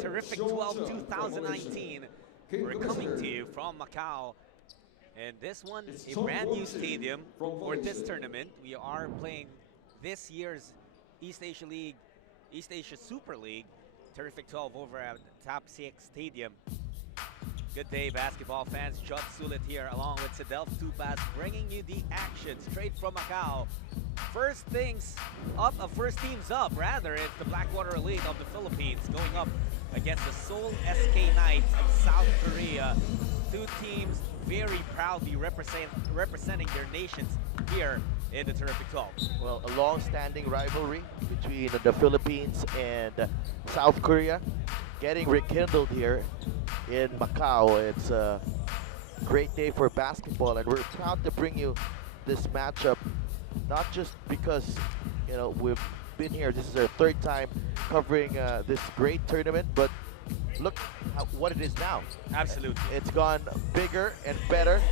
Terrific 12 2019. We're coming to you from Macau. And this one is a brand new stadium for this tournament. We are playing this year's East Asia League, East Asia Super League, Terrific 12 over at Top 6 Stadium. Good day, basketball fans. Jud Sulit here along with Sedelf Tupas, bringing you the action straight from Macau. First teams up, it's the Blackwater Elite of the Philippines going up against the Seoul SK Knights of South Korea. Two teams very proudly representing their nations here in the Terrific 12. Well, a long-standing rivalry between the Philippines and South Korea getting rekindled here in Macau. It's a great day for basketball, and we're proud to bring you this matchup, not just because, you know, we've been here. This is our third time covering this great tournament, but look what it is now. Absolutely. It's gone bigger and better,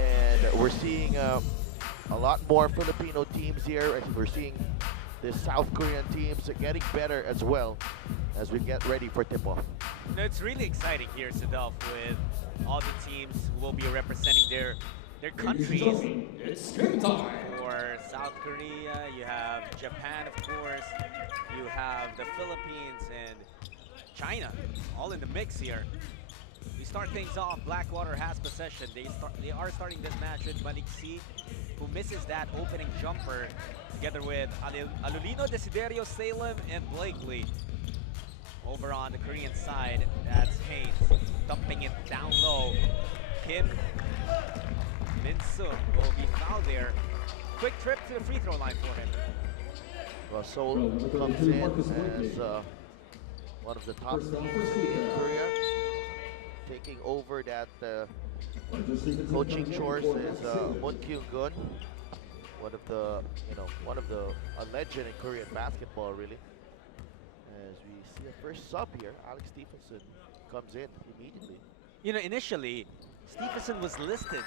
and we're seeing a lot more Filipino teams here, and we're seeing the South Korean teams getting better as well as we get ready for tip-off. No, it's really exciting here, Sedelf, with all the teams who will be representing their countries. It's game time. For South Korea, you have Japan, of course, you have the Philippines and China, all in the mix here. We start things off. Blackwater has possession. They are starting this match with Malik C, who misses that opening jumper, together with Alulino, Desiderio, Salem, and Blakely. Over on the Korean side, that's Haynes dumping it down low. Kim Min-soo will be fouled there. Quick trip to the free throw line for him. Well, Seoul comes in as one of the top teams in Korea, taking over that coaching chores is Moon Kyung-gun, one of a legend in Korean basketball, really. As we see a first sub here, Alex Stephenson comes in immediately. You know, initially, Stephenson was listed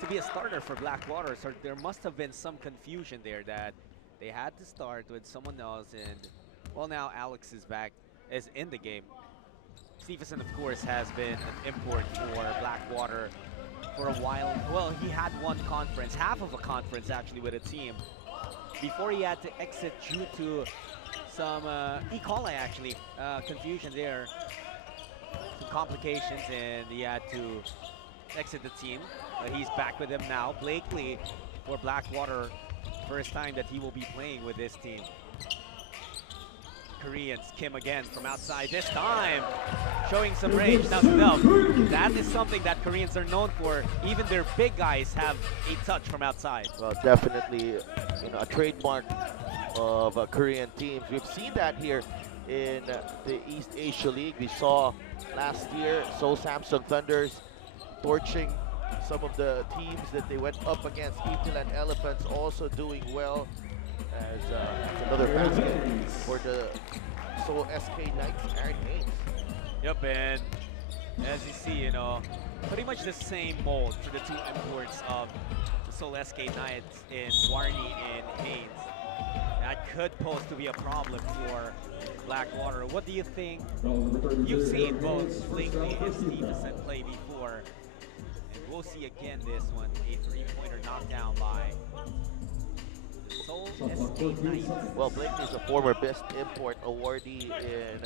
to be a starter for Blackwater, so there must have been some confusion there that they had to start with someone else, and well, now Alex is back, is in the game. Stephenson, of course, has been an import for Blackwater for a while. Well, he had one conference, half of a conference actually, with a team before he had to exit due to some E. coli actually, confusion there, some complications, and he had to exit the team. But he's back with them now. Blakely for Blackwater, first time that he will be playing with this team. Koreans, Kim again from outside, this time showing some range. Now, that is something that Koreans are known for. Even their big guys have a touch from outside. Well, definitely, you know, a trademark of Korean teams. We've seen that here in the East Asia League. We saw last year Seoul Samsung Thunders torching some of the teams that they went up against. Eagle Elephants also doing well, as another basket for the Seoul SK Knights, Aaron Haynes. Yep, and as you see, you know, pretty much the same mold for the two imports of the Seoul SK Knights in Warney and Haynes. That could pose to be a problem for Blackwater. What do you think? You've seen both Blakely and Stephenson play before, and we'll see again this one, a three-pointer knockdown by the Seoul SK Knights. Well, Blakely is a former Best Import awardee in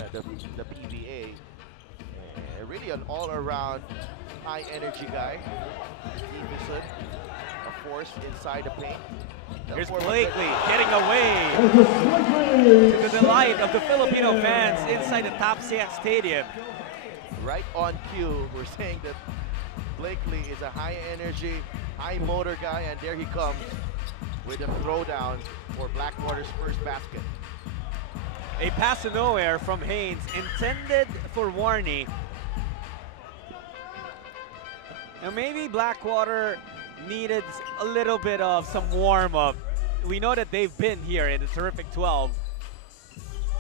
the PBA. Really an all-around high-energy guy. Stephenson, a force inside the paint. Here's Blakely getting away to the delight of the Filipino fans inside the Top 6 Stadium. Right on cue, we're saying that Blakely is a high-energy, high-motor guy, and there he comes with a throwdown for Blackwater's first basket. A pass to nowhere from Haynes, intended for Warney. Now maybe Blackwater needed a little bit of some warm-up. We know that they've been here in the Terrific 12,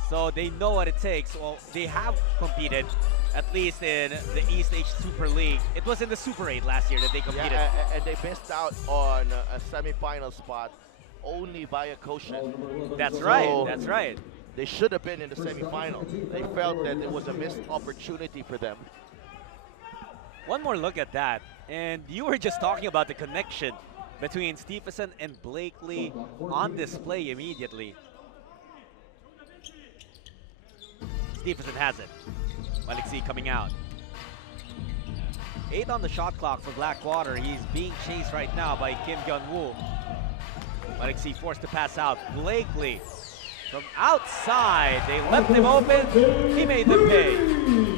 so they know what it takes. Well, they have competed, at least in the East Asia Super League. It was in the Super 8 last year that they competed. Yeah, and they missed out on a semi-final spot only by a quotient. That's right, that's right. they should have been in the semifinal. They felt that it was a missed opportunity for them. One more look at that. And you were just talking about the connection between Stephenson and Blakely on display immediately. Stephenson has it. Maliksi coming out. 8 on the shot clock for Blackwater. He's being chased right now by Kim Hyun-woo. Maliksi forced to pass out. Blakely from outside. They left him open. He made them pay.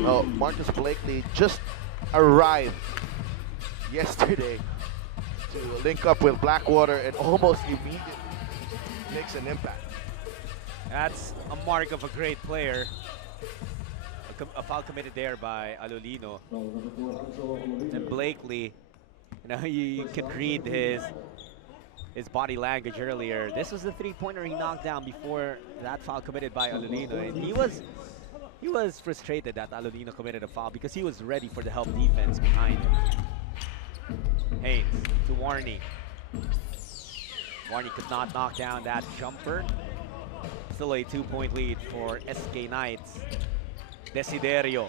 Oh, Marcus Blakely just arrived yesterday to link up with Blackwater and almost immediately makes an impact. That's a mark of a great player. A foul committed there by Alolino. And Blakely, you can read his body language earlier. This was the three-pointer he knocked down before that foul committed by Alolino. And he was frustrated that Alolino committed a foul because he was ready for the help defense behind him. Haynes to Warney. Warney could not knock down that jumper. Still a 2-point lead for SK Knights. Desiderio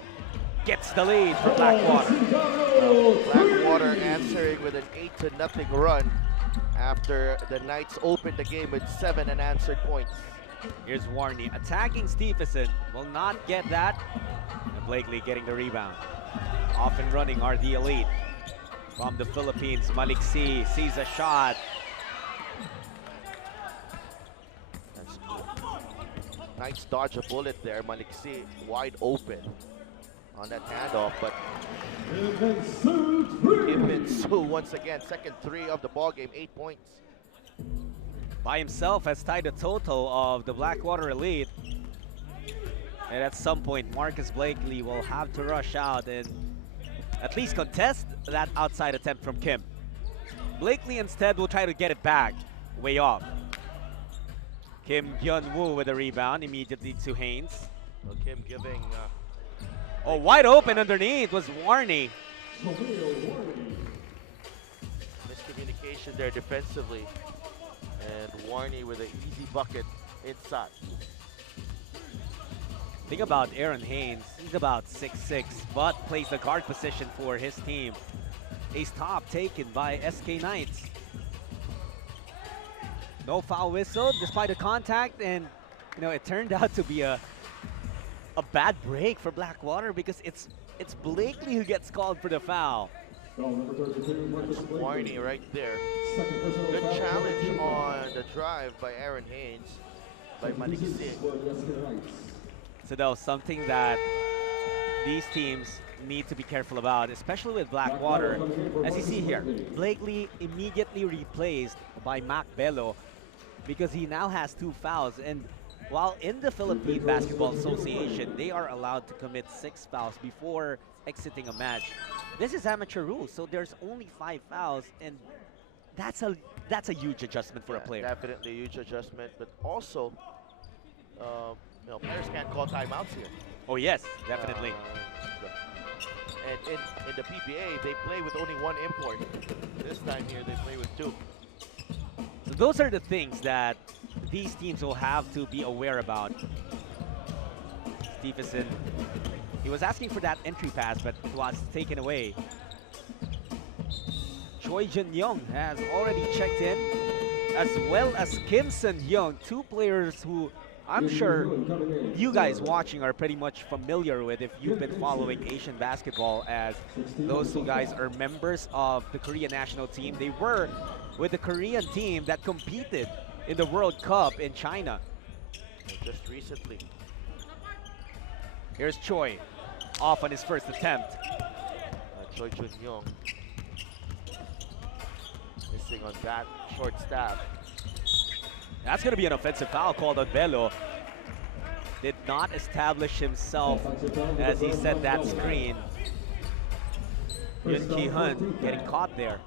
gets the lead for Blackwater. Blackwater answering with an 8-0 run after the Knights opened the game with 7 unanswered points. Here's Warney attacking Stephenson. Will not get that. And Blakely getting the rebound. Off and running are the Elite. From the Philippines, Maliksi sees a shot. Knights dodge a bullet there. Maliksi wide open on that handoff, but Kim Min-soo once again, second 3 of the ball game, 8 points. By himself has tied a total of the Blackwater Elite. And at some point, Marcus Blakely will have to rush out and at least contest that outside attempt from Kim. Blakely instead will try to get it back, way off. Kim Hyun-woo with a rebound immediately to Haynes. Well, Kim giving... oh, wide open underneath was Warney. Miscommunication there defensively. And Warney with an easy bucket inside. Think about Aaron Haynes. He's about 6'6", but plays the guard position for his team. A stop taken by SK Knights. No foul whistle despite the contact, and it turned out to be a bad break for Blackwater because it's Blakely who gets called for the foul. Warney right there. Good challenge on the drive by Aaron Haynes, by Maliksi. So that was something that these teams need to be careful about, especially with Blackwater. As you see here, Blakely immediately replaced by Mac Bello because he now has 2 fouls. And while in the Philippine Basketball Association, they are allowed to commit 6 fouls before exiting a match. This is amateur rules, so there's only 5 fouls, and that's a huge adjustment for a player. Definitely a huge adjustment, but also, players can't call timeouts here. Oh yes, definitely. And in the PBA, they play with only 1 import. This time here, they play with 2. So those are the things that these teams will have to be aware about. Stephenson, he was asking for that entry pass, but it was taken away. Choi Jun-young has already checked in, as well as Kim Sun-young, 2 players who I'm sure you guys watching are pretty much familiar with if you've been following Asian basketball, as those 2 guys are members of the Korean national team. They were with the Korean team that competed in the World Cup in China. Just recently. Here's Choi, off on his first attempt. Choi Jun-young missing on that short stab. That's going to be an offensive foul called on Bello. Did not establish himself as he set that screen. Yun Ki-hun getting caught there.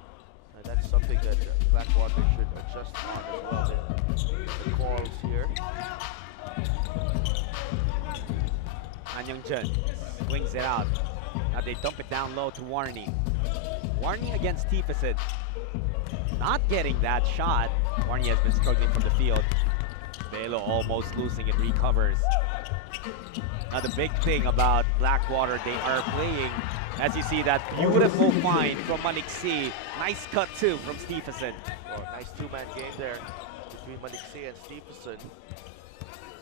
That's something that Blackwater should adjust on as well. The calls here. Han Young-jun swings it out. Now they dump it down low to Warney. Warney against Stephenson. Not getting that shot. Warney has been struggling from the field. Belo almost losing it, recovers. Now the big thing about Blackwater, they are playing, as you see, that beautiful find from Maliksi. Nice cut too from Stephenson. Well, nice two-man game there between Maliksi and Stephenson.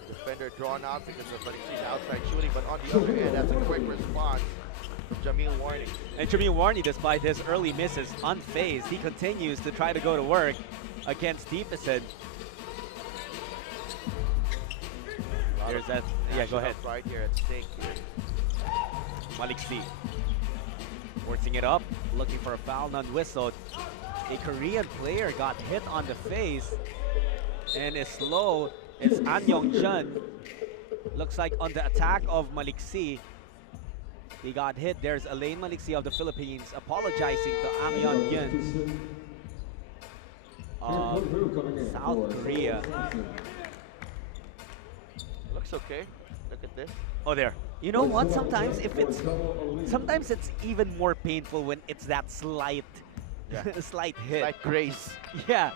Defender drawn out because of Maliksi's outside shooting, but on the other hand, that's a quick response from Jamil Warney. And Jamil Warney, despite his early misses, unfazed. He continues to try to go to work against Stephenson. There's that. Yeah, go ahead. Right here at stake here. Maliksi forcing it up, looking for a foul, none whistled. A Korean player got hit on the face and is slow. It's An Yong-jun. Looks like on the attack of Maliksi, he got hit. There's Elaine Maliksi of the Philippines apologizing to Ang Yeon-gyun of South Korea. Looks okay. Look at this. Oh, there. You know what? Sometimes it's even more painful when it's that slight, slight hit. Like grace. Yeah.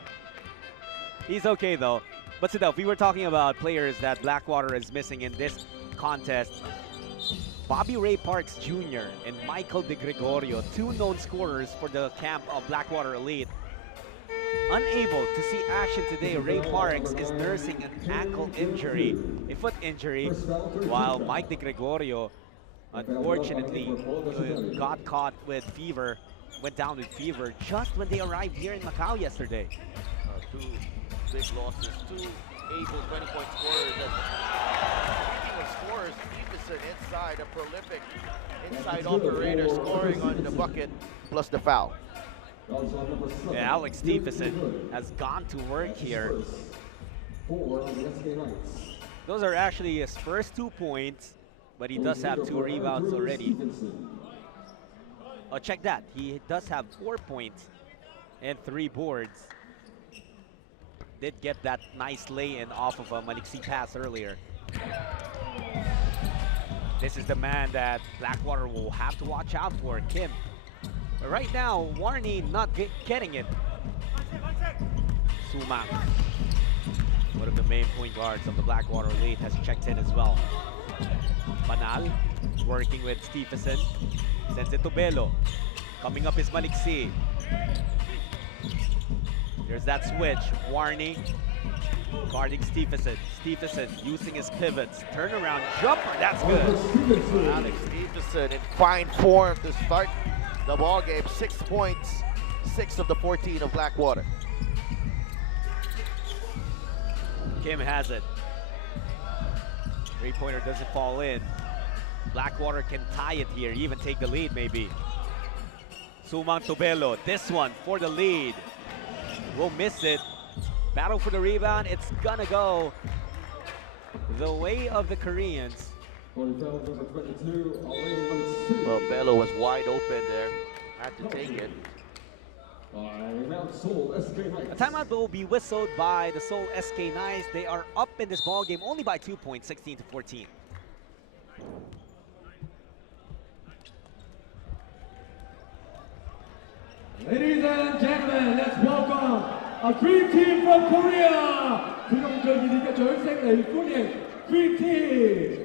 He's okay though. But still, if we were talking about players that Blackwater is missing in this contest, Bobby Ray Parks Jr. and Michael De Gregorio, two known scorers for the camp of Blackwater Elite, unable to see action today. Ray Parks is nursing an ankle injury, a foot injury, while Mike De Gregorio, unfortunately, got caught with fever, went down with fever just when they arrived here in Macau yesterday. Two big losses, two able 20-point scorers. Scorers, Stephenson inside, a prolific inside operator scoring on the bucket, plus the foul. Yeah, Alex Stephenson has gone to work here. Those are actually his first 2 points, but he does have 2 rebounds already. Oh, check that. He does have 4 points and 3 boards. Did get that nice lay-in off of a Maliksi pass earlier. This is the man that Blackwater will have to watch out for, Kim. But right now, Warney not getting it. Sumang, one of the main point guards of the Blackwater Elite, has checked in as well. Banal working with Stephenson. Sends it to Belo. Coming up is Maliksi. There's that switch. Warney guarding Stephenson. Stephenson using his pivots. Turnaround jumper. That's good. Alex Stephenson in fine form to start the ball game. 6 points, 6 of the 14 of Blackwater. Kim has it. Three-pointer doesn't fall in. Blackwater can tie it here, even take the lead maybe. Sumang to Belo. This one for the lead. Will miss it. Battle for the rebound. It's gonna go the way of the Koreans. Well, Belo was wide open there. Had to take it. A timeout will be whistled by the Seoul SK Knights. They are up in this ball game only by 2 points, 16-14. Ladies and gentlemen, let's welcome a dream team from Korea. 佢用最熱烈嘅掌聲嚟歡迎 Dream Team。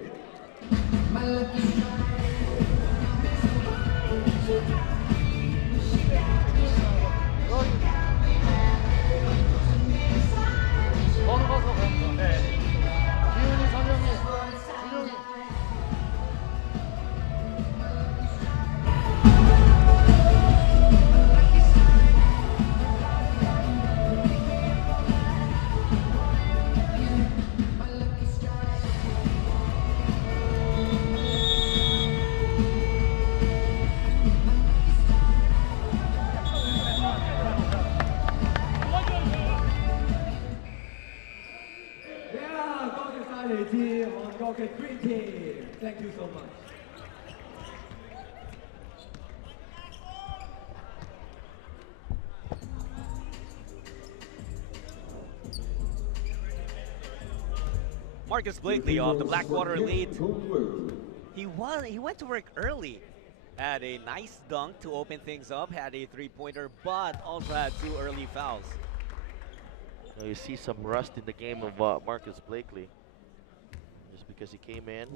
Green Team. Thank you so much. Marcus Blakely of the Blackwater Elite. He went to work early. Had a nice dunk to open things up, had a three-pointer, but also had 2 early fouls. You see some rust in the game of Marcus Blakely, just because he came in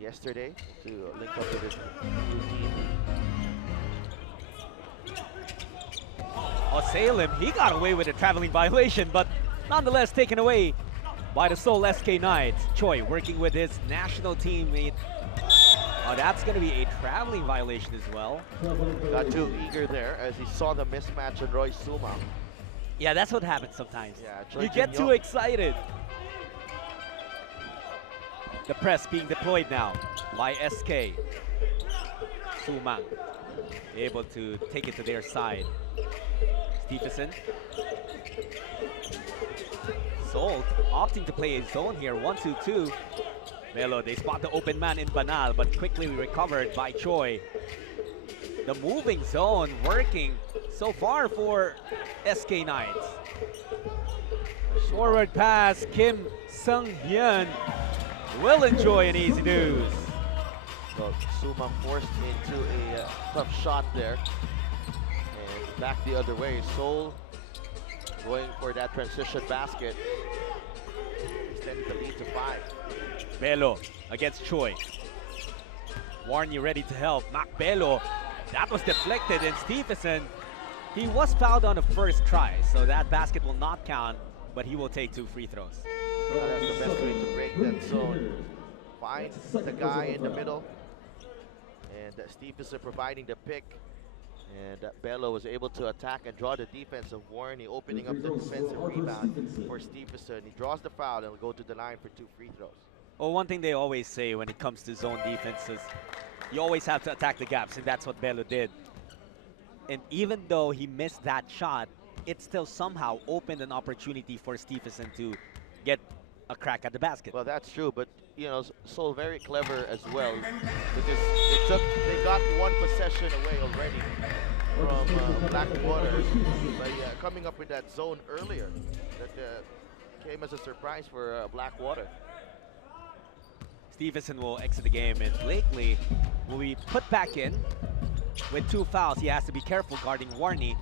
yesterday to link up with his new team. Oh, Salem, he got away with a traveling violation, but nonetheless taken away by the Seoul SK Knights. Choi working with his national teammate. Oh, that's going to be a traveling violation as well. Got too eager there as he saw the mismatch on Roy Suma. Yeah, that's what happens sometimes. Yeah, you get too excited. The press being deployed now by SK. Sumang able to take it to their side. Stephenson. Seoul opting to play a zone here, 1-2-2. Melo, they spot the open man in Banal, but quickly recovered by Choi. The moving zone working so far for SK Knights. Forward pass, Kim Sung-hyun will enjoy an easy deuce. So Suma forced into a tough shot there. And back the other way. Seoul going for that transition basket. Extending the lead to 5. Belo against Choi. Warney ready to help. Mac Belo. That was deflected, and Stephenson, he was fouled on the first try, so that basket will not count, but he will take 2 free throws. That's the best way to break that zone. Find the guy in the middle. And Stephenson providing the pick. And Bello was able to attack and draw the defense of Warney, opening up the defensive rebound for Stephenson. He draws the foul and will go to the line for 2 free throws. Well, one thing they always say when it comes to zone defenses, you always have to attack the gaps, and that's what Bello did. And even though he missed that shot, it still somehow opened an opportunity for Stephenson to get a crack at the basket. Well, that's true, but you know, Seoul very clever as well, because they got 1 possession away already from Blackwater by coming up with that zone earlier that came as a surprise for Blackwater. Stephenson will exit the game, and Blakely will be put back in with 2 fouls. He has to be careful guarding Warney,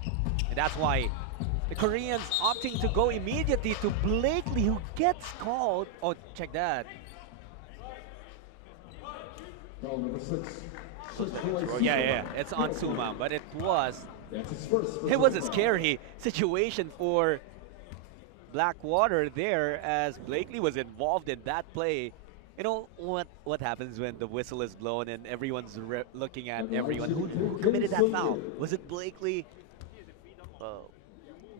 and that's why the Koreans opting to go immediately to Blakely, who gets called. Oh, check that. Yeah, it's on Suma, but it was a scary situation for Blackwater there, as Blakely was involved in that play. You know what happens when the whistle is blown and everyone's looking at everyone. Who committed that foul? Was it Blakely?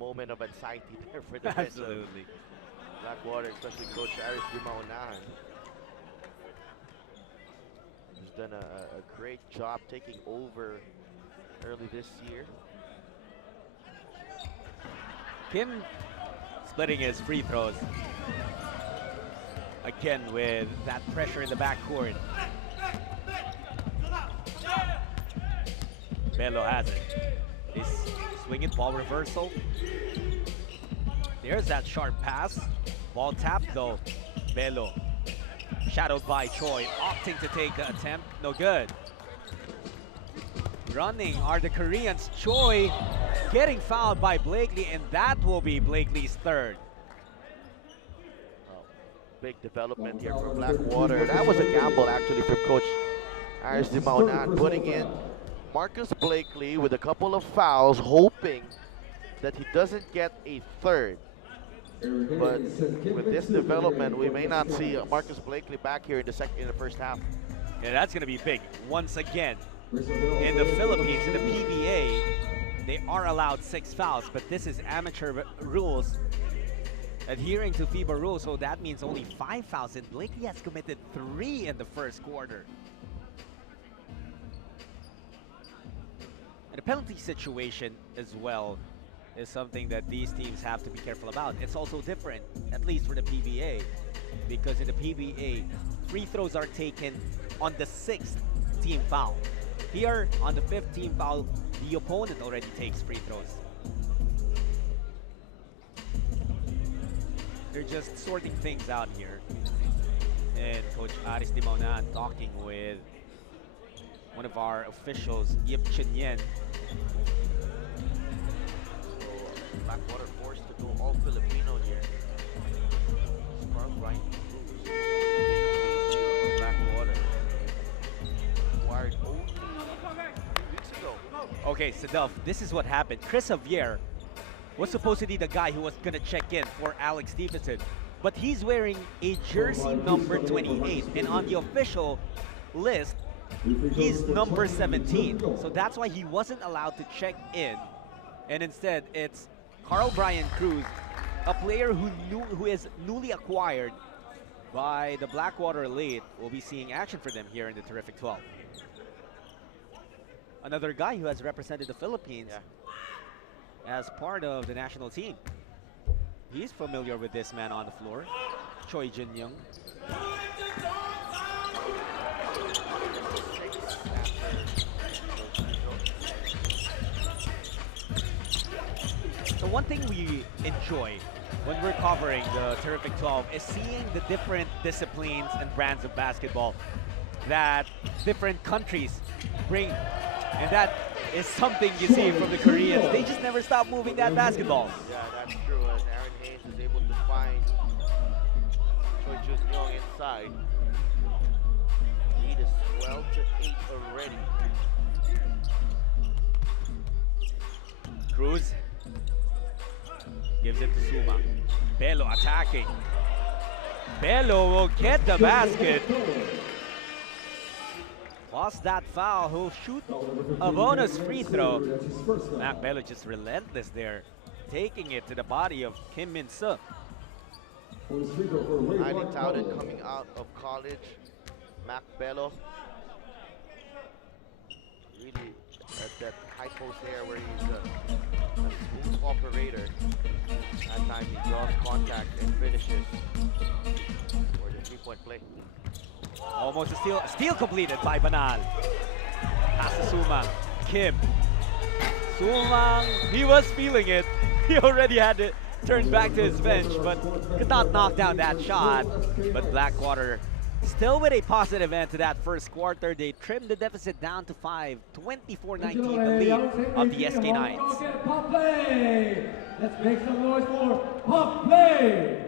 Moment of anxiety there for the bench. Absolutely. Blackwater, especially Coach Aris Dumaunan. He's done a great job taking over early this year. Kim splitting his free throws. Again with that pressure in the backcourt. Bello has it. He's swinging ball reversal. There's that sharp pass. Ball tapped though. Bello. Shadowed by Choi. Opting to take the attempt. No good. Running are the Koreans. Choi getting fouled by Blakely, and that will be Blakely's 3rd. Big development here for Blackwater. That was a gamble actually from Coach Aris Dumaunan, putting in Marcus Blakely with a couple of fouls, hoping that he doesn't get a 3rd. But with this development, we may not see Marcus Blakely back here in the first half. Yeah, that's going to be big. Once again, in the Philippines, in the PBA, they are allowed 6 fouls, but this is amateur rules, adhering to FIBA rules, so that means only 5 fouls, and Blakely has committed 3 in the first quarter. And the penalty situation as well is something that these teams have to be careful about. It's also different, at least for the PBA, because in the PBA, free throws are taken on the 6th team foul. Here, on the 5th team foul, the opponent already takes free throws. They're just sorting things out here. And Coach Aris Dumaunan talking with one of our officials, Yip Chun Yen. Blackwater forced go all Filipino here. Carl Bryant Cruz, from Blackwater, acquired only 2 weeks ago. Okay, Sadaf, this is what happened. Chris Javier was supposedly the guy who was gonna check in for Alex Stephenson, but he's wearing a jersey number 28, and on the official list, he's number 17. So that's why he wasn't allowed to check in, and instead it's Carl Brian Cruz, a player who is newly acquired by the Blackwater Elite. We'll be seeing action for them here in the Terrific 12. Another guy who has represented the Philippines as part of the national team. He's familiar with this man on the floor, Choi Jin Young. The one thing we enjoy when we're covering the Terrific 12 is seeing the different disciplines and brands of basketball that different countries bring. And that is something you see from the Koreans. They just never stop moving that basketball. Yeah, that's true. As Aaron Haynes is able to find Choi Jun Young inside. Lead is 12-8 already. Cruz gives it to Suma. Bello attacking. Bello will get the basket. Lost that foul. He'll shoot a bonus free throw. Mac Bello just relentless there, taking it to the body of Kim Min-seo. Highly touted coming out of college, Mac Bello. Really at that high post there where he's a smooth operator. At times he draws contact and finishes for the three-point play. Almost a steal. Steal completed by Banal. Pass to Sumang. Kim. Sumang, he was feeling it. He already had to turn back to his bench, but could not knock down that shot. But Blackwater still with a positive end to that first quarter. They trimmed the deficit down to 5. 24-19, the lead of the SK Knights. Pop play. Let's make some noise for pop play.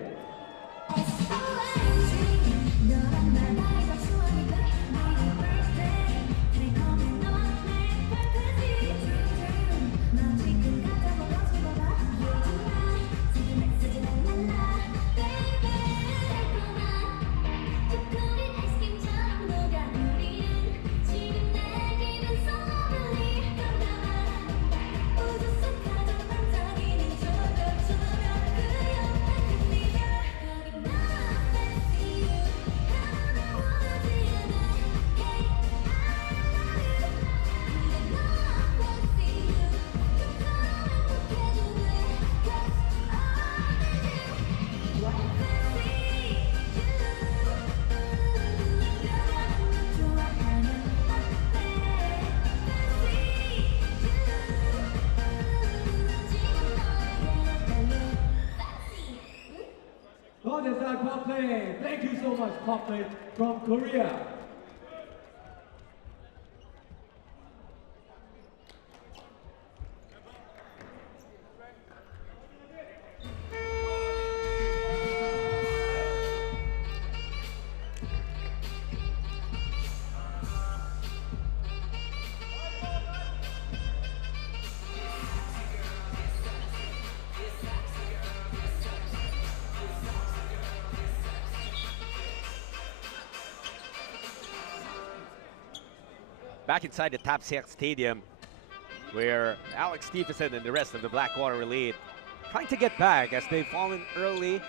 Pop play. Thank you so much, pop play from Korea. Back inside the Tapsiak Stadium, where Alex Stephenson and the rest of the Blackwater Elite trying to get back as they've fallen early.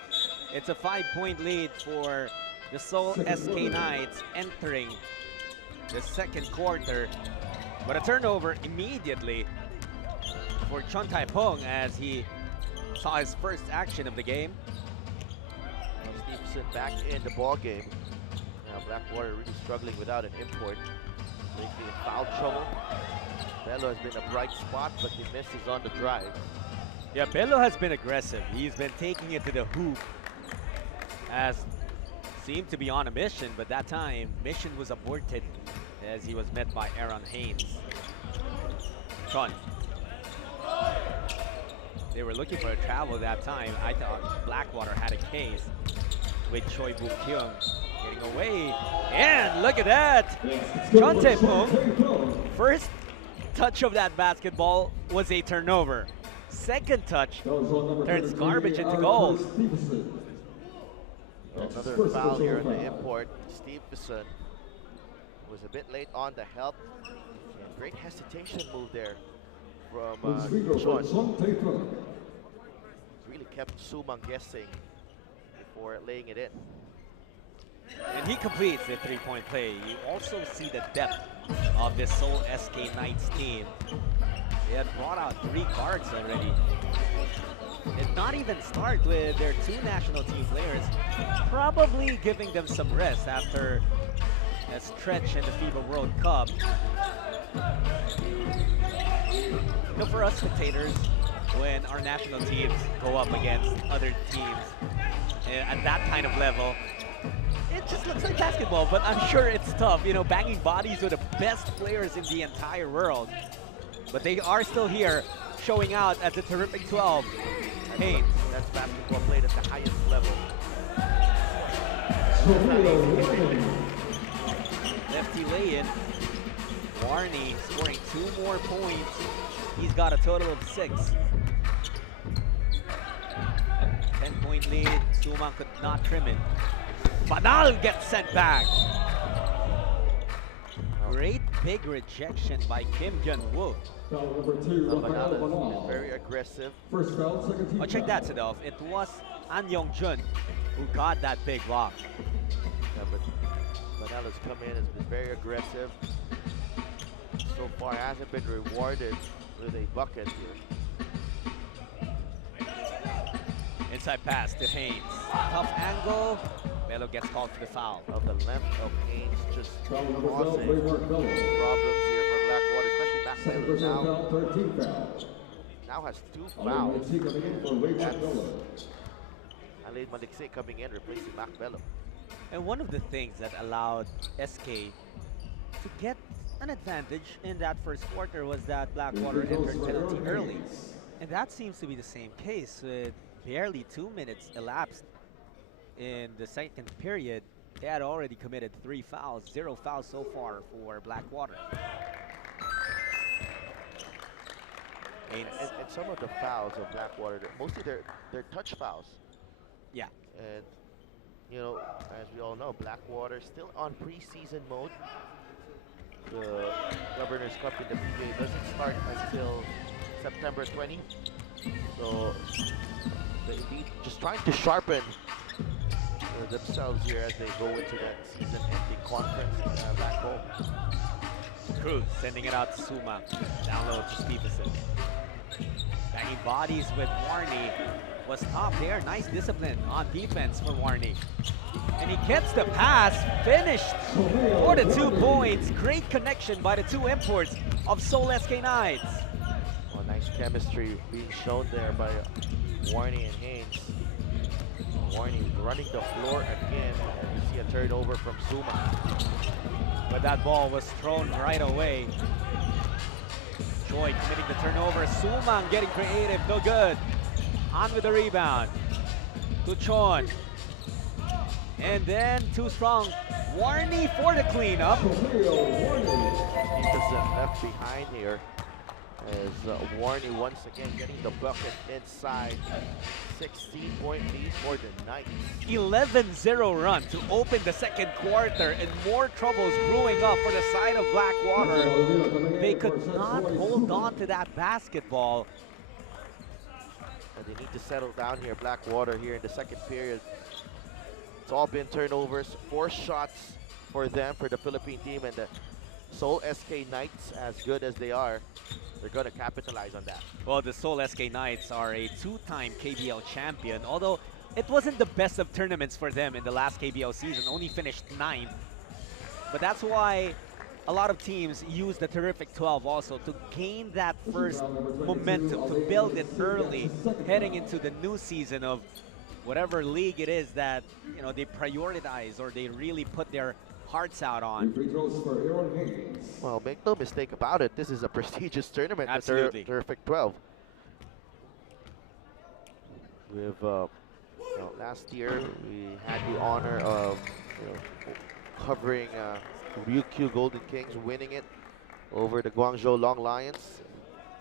It's a 5-point lead for the Seoul SK Knights entering the second quarter. But a turnover immediately for Chon Tai-pong as he saw his first action of the game. Stevenson back in the ball game. Now Blackwater really struggling without an import. Lately in foul trouble. Bello has been a bright spot, but he misses on the drive. Yeah, Bello has been aggressive. He's been taking it to the hoop as seemed to be on a mission, but that time mission was aborted as he was met by Aaron Haynes. Chon. they were looking for a travel that time. I thought Blackwater had a case with Choi Boo Kyung getting away. And look at that! Chon Tae-pung, first touch of that basketball was a turnover. Second touch turns garbage into goals. Another foul here on the import. Stevenson was a bit late on the help. And great hesitation move there from Chon. Really kept Sumang guessing before laying it in. And he completes the three-point play. You also see the depth of this Seoul SK Knights team. They had brought out 3 guards already. Did not even start with their 2 national team players, probably giving them some rest after a stretch in the FIBA World Cup. You know, for us spectators, when our national teams go up against other teams at that kind of level, it just looks like basketball, but I'm sure it's tough, you know, banging bodies with the best players in the entire world. But they are still here, showing out at the terrific 12. Haynes. That's basketball played at the highest level. Lefty lay-in. Warney scoring 2 more points. He's got a total of 6. 10-point lead. Sumang could not trim it. Banal gets sent back. Great big rejection by Kim Jun-woo. Banal is very aggressive. First foul, second team. Oh, check that, Sadov. It was An Yong-jun who got that big block. Yeah, but Banal has come in, has been very aggressive. So far hasn't been rewarded with a bucket here. Inside pass to Haynes. Tough angle. Melo gets called for the foul. Of the length of Haynes just causing problems here for Blackwater, especially back now has 2 fouls. Alain Malikse coming in, replacing Mac Bello. And one of the things that allowed SK to get an advantage in that first quarter was that Blackwater entered penalty early. And that seems to be the same case with barely 2 minutes elapsed in the second period. They had already committed 3 fouls, 0 fouls so far for Blackwater. And some of the fouls of Blackwater, mostly they're touch fouls. Yeah. And you know, as we all know, Blackwater still on preseason mode. The Governor's Cup in the PGA doesn't start until September 20. So the Elite just trying to sharpen themselves here as they go into that season-ending conference back home. Cruz sending it out to Suma. Down low to Stevenson. Banging bodies with Warney. Was top there. Nice discipline on defense for Warney. And he gets the pass. Finished for the 2 points. Great connection by the 2 imports of Seoul SK Knights. Well, nice chemistry being shown there by Warney and Haynes. Warney running the floor again. And you see a turnover from Suma. But that ball was thrown right away. Choi committing the turnover. Sumang getting creative. No good. On with the rebound. To Chon. And then too strong. Warney for the cleanup. Stevenson left behind here as Warney once again getting the bucket inside. 16-point lead for the Knights. 11-0 run to open the second quarter, and more troubles brewing up for the side of Blackwater. They could not hold on to that basketball. And they need to settle down here, Blackwater, here in the second period. It's all been turnovers, 4 shots for them, for the Philippine team, and the Seoul SK Knights, as good as they are, they're going to capitalize on that. Well, the Seoul SK Knights are a 2-time KBL champion, although it wasn't the best of tournaments for them in the last KBL season, only finished 9th. But that's why a lot of teams use the terrific 12 also to gain that first momentum, to build it early, heading into the new season of whatever league it is that, you know, they prioritize or they really put their hearts out on. Well, make no mistake about it, this is a prestigious tournament. Absolutely. The Terrific 12. With last year we had the honor of covering Ryukyu Golden Kings, winning it over the Guangzhou Long Lions.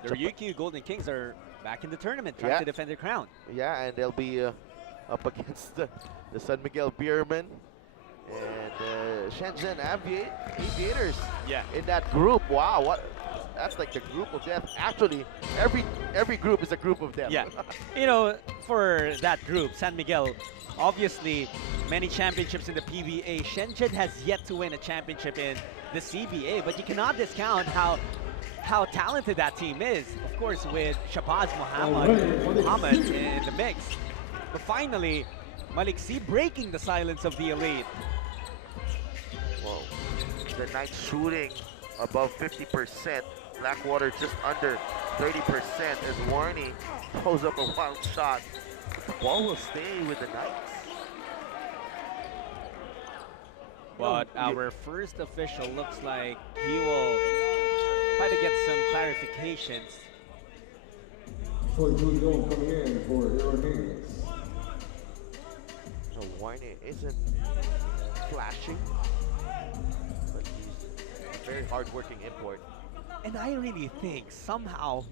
The Ryukyu Golden Kings are back in the tournament, trying Yeah. to defend their crown. Yeah, and they'll be up against the San Miguel Beermen and Shenzhen Aviators. Yeah. In that group. Wow, what? That's like the group of death. Actually, every group is a group of death. Yeah. You know, for that group, San Miguel, obviously many championships in the PBA. Shenzhen has yet to win a championship in the CBA, but you cannot discount how talented that team is. Of course, with Shabazz Muhammad in the mix. But finally, Malik C breaking the silence of the Elite. Well, the Knights shooting above 50%. Blackwater just under 30% as Warney pulls up a wild shot. The ball will stay with the Knights. But our first official looks like he will try to get some clarifications. Troy Julian coming in for Aeronauts. So Warney isn't flashing, but he's a very hard-working import. And I really think somehow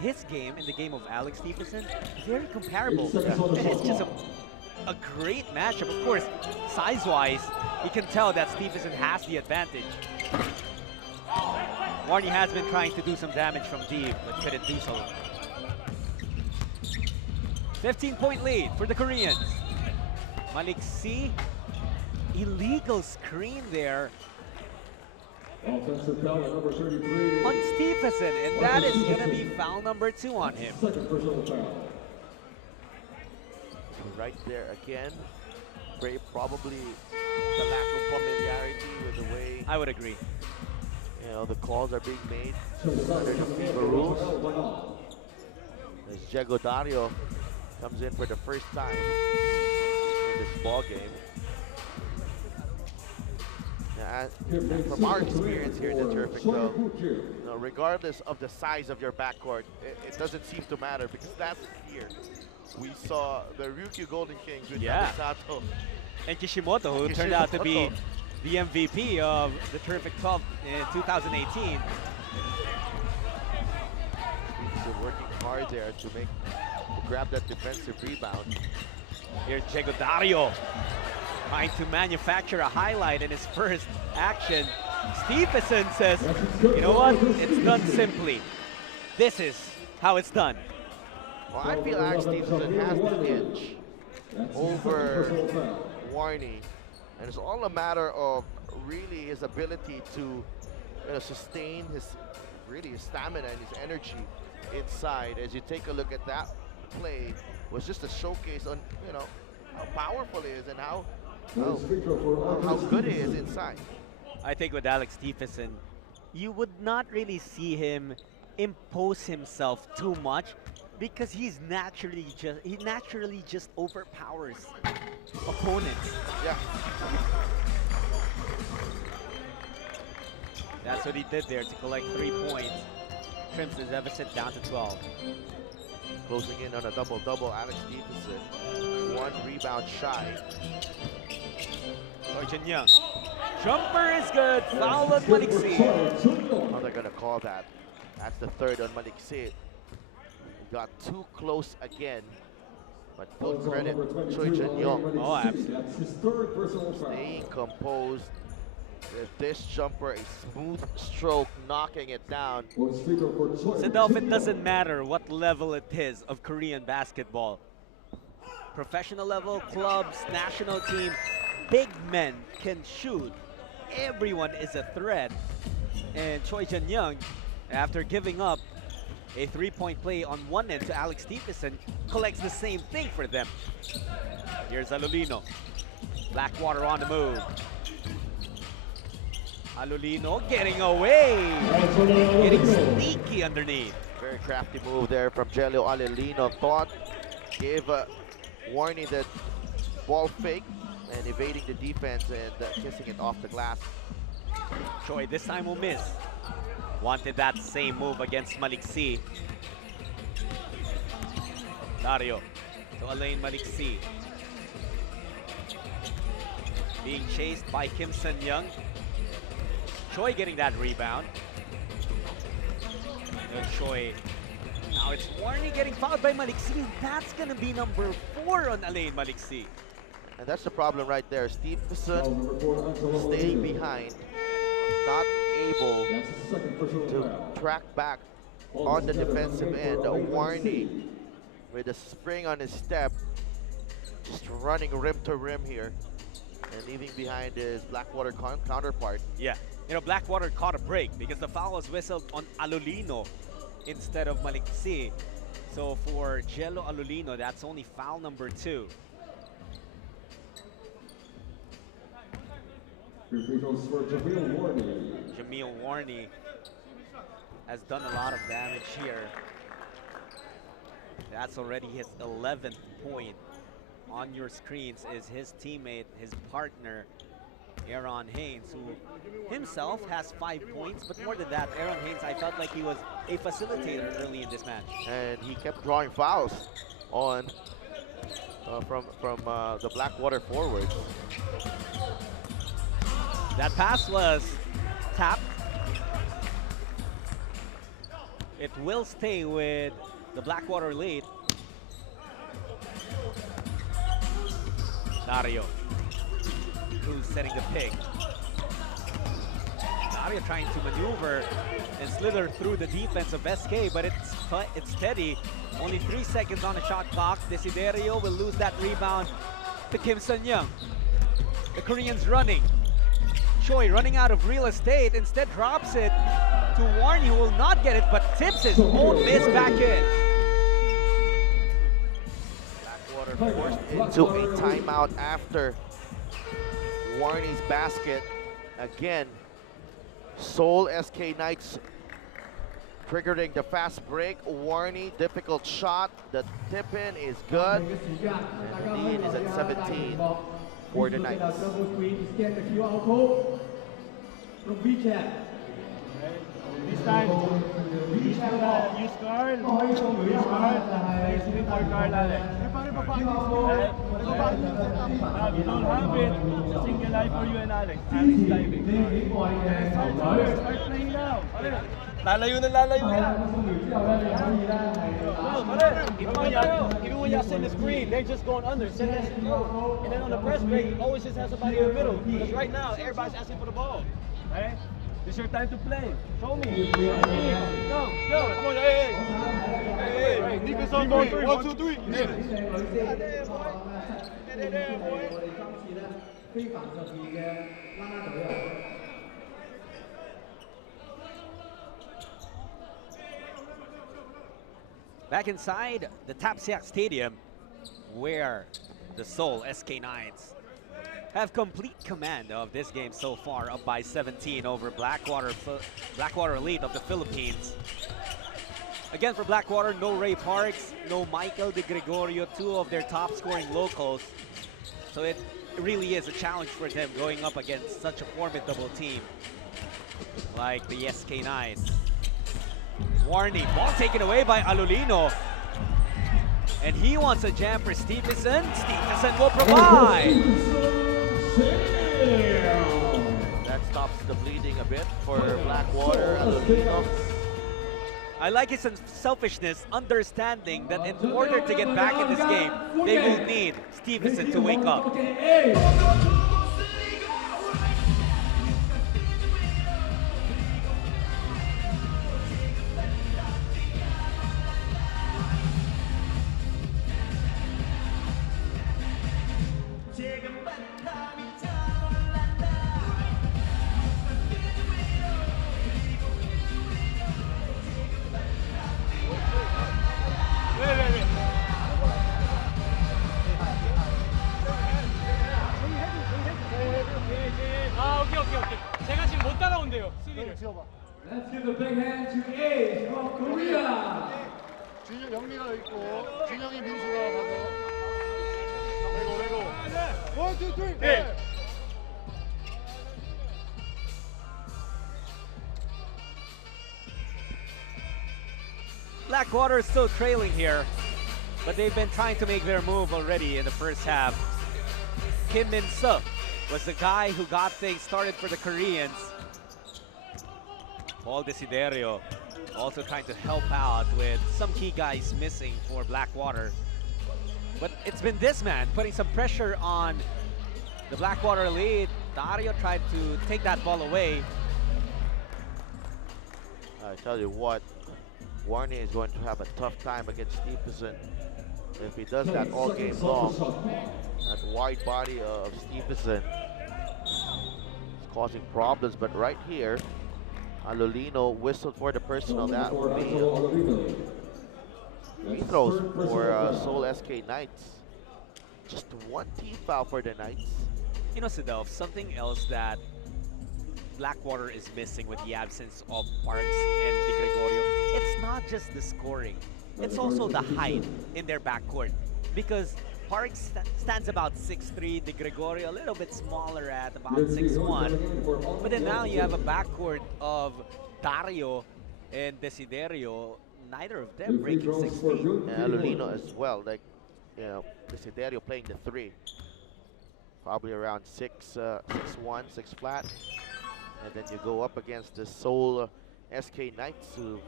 his game and the game of Alex Stephenson is very comparable. And it's just a great matchup. Of course, size-wise, you can tell that Stephenson has the advantage. Warney has been trying to do some damage from deep, but couldn't do so. 15-point lead for the Koreans. Malik C, illegal screen there Offensive foul at number 33. on Stephenson, and that is going to be foul number 2 on him. Second personal foul. Right there again, probably the lack of familiarity with the way I would agree. the calls are being made So the foul under the coming in FIBA for rules. Rafael As Diego Dario comes in for the first time in this ball game. From our experience here in the Terrific, though, regardless of the size of your backcourt, it doesn't seem to matter, because last year we saw the Ryukyu Golden Kings with Sato. And Kishimoto, who turned out to be the MVP of the Terrific 12 in 2018. He's been working hard there to grab that defensive rebound. Here's Diego Dario trying to manufacture a highlight in his first action. Stephenson says, you know what? It's done simply. This is how it's done. Well, I feel Alex Stephenson has the edge over Warney, and it's all a matter of really his ability to sustain his stamina and his energy inside. As you take a look at that play, was just a showcase on how powerful he is and how good he is inside. I think with Alex Stephenson, you would not really see him impose himself too much, because he naturally just overpowers opponents. Yeah. That's what he did there to collect 3 points. Trims the deficit down to 12. Closing in on a double-double, Alex Stephenson, 1 rebound shy. Choi Young. Jumper is good. Foul on Malik C. How they're gonna call that? That's the third on Malik C. Got too close again, but full credit Choi Young. Oh, absolutely. That's his third personal foul. Staying composed. With this jumper, a smooth stroke, knocking it down. It doesn't matter what level it is of Korean basketball. Professional level, clubs, national team, big men can shoot. Everyone is a threat. And Choi Young, after giving up a 3-point play on one end to Alex Stephenson, collects the same thing for them. Here's Alulino. Blackwater on the move. Alulino getting away. Getting sneaky underneath. Very crafty move there from Jelio Alulino. Gave Warney that ball fake and evading the defense and kissing it off the glass. Choi this time will miss. Wanted that same move against Malik C. Dario to Alain Maliksi. Being chased by Kim Sun Young. Choi getting that rebound. Choi. Now it's Warney getting fouled by Maliksi. That's going to be number 4 on Alain Maliksi. And that's the problem right there. Stevenson staying behind, not able to track back on the defensive end. Warney with a spring on his step, just running rim to rim here and leaving behind his Blackwater counterpart. Yeah, you know, Blackwater caught a break because the foul was whistled on Alolino instead of Maliksi. So for Jello Alolino, that's only foul number 2. Jamil Warney has done a lot of damage here. That's already his 11th point. On your screens is his teammate, his partner, Aaron Haynes, who himself has 5 points, but more than that, Aaron Haynes, I felt like he was a facilitator early in this match. And he kept drawing fouls on from the Blackwater forwards. That pass was tapped. It will stay with the Blackwater Elite. Dario, who's setting the pick. Dario trying to maneuver and slither through the defense of SK, but it's steady. Only 3 seconds on the shot clock. Desiderio will lose that rebound to Kim Sun Young. The Koreans running. Choi running out of real estate, instead drops it to Warney, who will not get it, but tips his own miss back in. Blackwater forced into a timeout after Warney's basket. Again, Seoul SK Knights triggering the fast break. Warney, difficult shot. The tip-in is good. And the lead is at 17 for the Knights. This time, use Carl. Use Carl. Here's me for Carl, Alex. We don't have it. It's a single eye for you and Alex. Alex diving. Start playing now. Lalayo na. Even when y'all send the screen, they're just going under. Send that shit low. And then on the press break, always just have somebody in the middle. Because right now, everybody's asking for the ball. Right? It's your time to play. Show me. Go. Come on, hey. Defense on 3. 1, 2, 3. There, boy. Back inside the Tapsiak Stadium, where the Seoul SK Knights have complete command of this game so far, up by 17 over Blackwater Elite of the Philippines. Again, for Blackwater, no Ray Parks, no Michael De Gregorio, 2 of their top scoring locals. So it really is a challenge for them going up against such a formidable team like the SK Knights. Warney, ball taken away by Alolino. And he wants a jam for Stevenson. Stevenson will provide. That stops the bleeding a bit for Blackwater. Alolino. I like his selfishness, understanding that in order to get back in this game, they will need Stevenson to wake up. 제가 지금 못 따라온대요. 수비를. Let's give a big hand to A from Korea. 준영 영미가 있고 준영이 민수가 가고 레고 1, 2, 3 네. Blackwater is still trailing here. but they've been trying to make their move already in the first half. Kim Min-suk was the guy who got things started for the Koreans. Paul Desiderio also trying to help out with some key guys missing for Blackwater. But it's been this man putting some pressure on the Blackwater Elite. Dario tried to take that ball away. I tell you what, Warney is going to have a tough time against Stevenson if he does that all game long. That wide body of Stevenson is causing problems, but right here, Alolino whistled for the personal. That would be free throws for Seoul SK Knights. Just one team foul for the Knights. You know, Sidelf, something else that Blackwater is missing with the absence of Parks and Di Gregorio, it's not just the scoring, it's also the height in their backcourt. Because Parks stands about 6'3", Di Gregorio a little bit smaller at about 6'1". But then now you have a backcourt of Dario and Desiderio, neither of them breaking 6 feet. And Alolino as well, like, you know, Desiderio playing the 3. Probably around 6'1", 6 flat. And then you go up against the Seoul SK Knights, who, you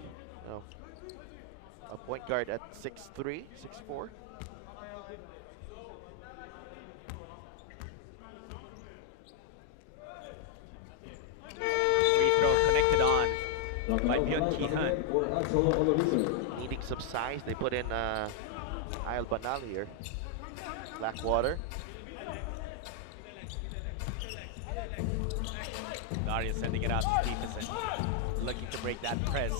know, a point guard at 6'3", 6'4". Free throw connected on by Byun Ki-han. Needing some size, they put in Isle Banal here. Blackwater. Dario sending it out to Stevenson, looking to break that press.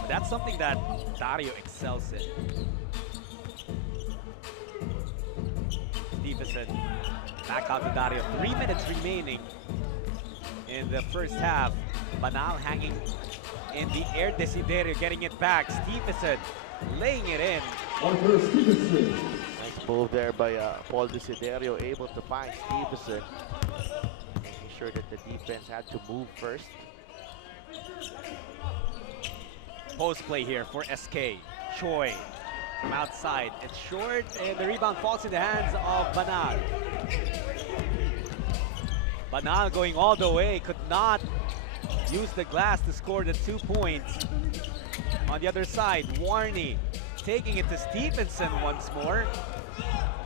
But that's something that Dario excels in. Stevenson back out to Dario. 3 minutes remaining in the first half. Banal hanging in the air. Desiderio getting it back. Stevenson laying it in. Nice move there by Paul Desiderio, able to find Stevenson. Making sure that the defense had to move first. Post play here for SK. Choi from outside. It's short, and the rebound falls in the hands of Banal. Banal going all the way, could not use the glass to score the 2 points. On the other side, Warney taking it to Stevenson once more.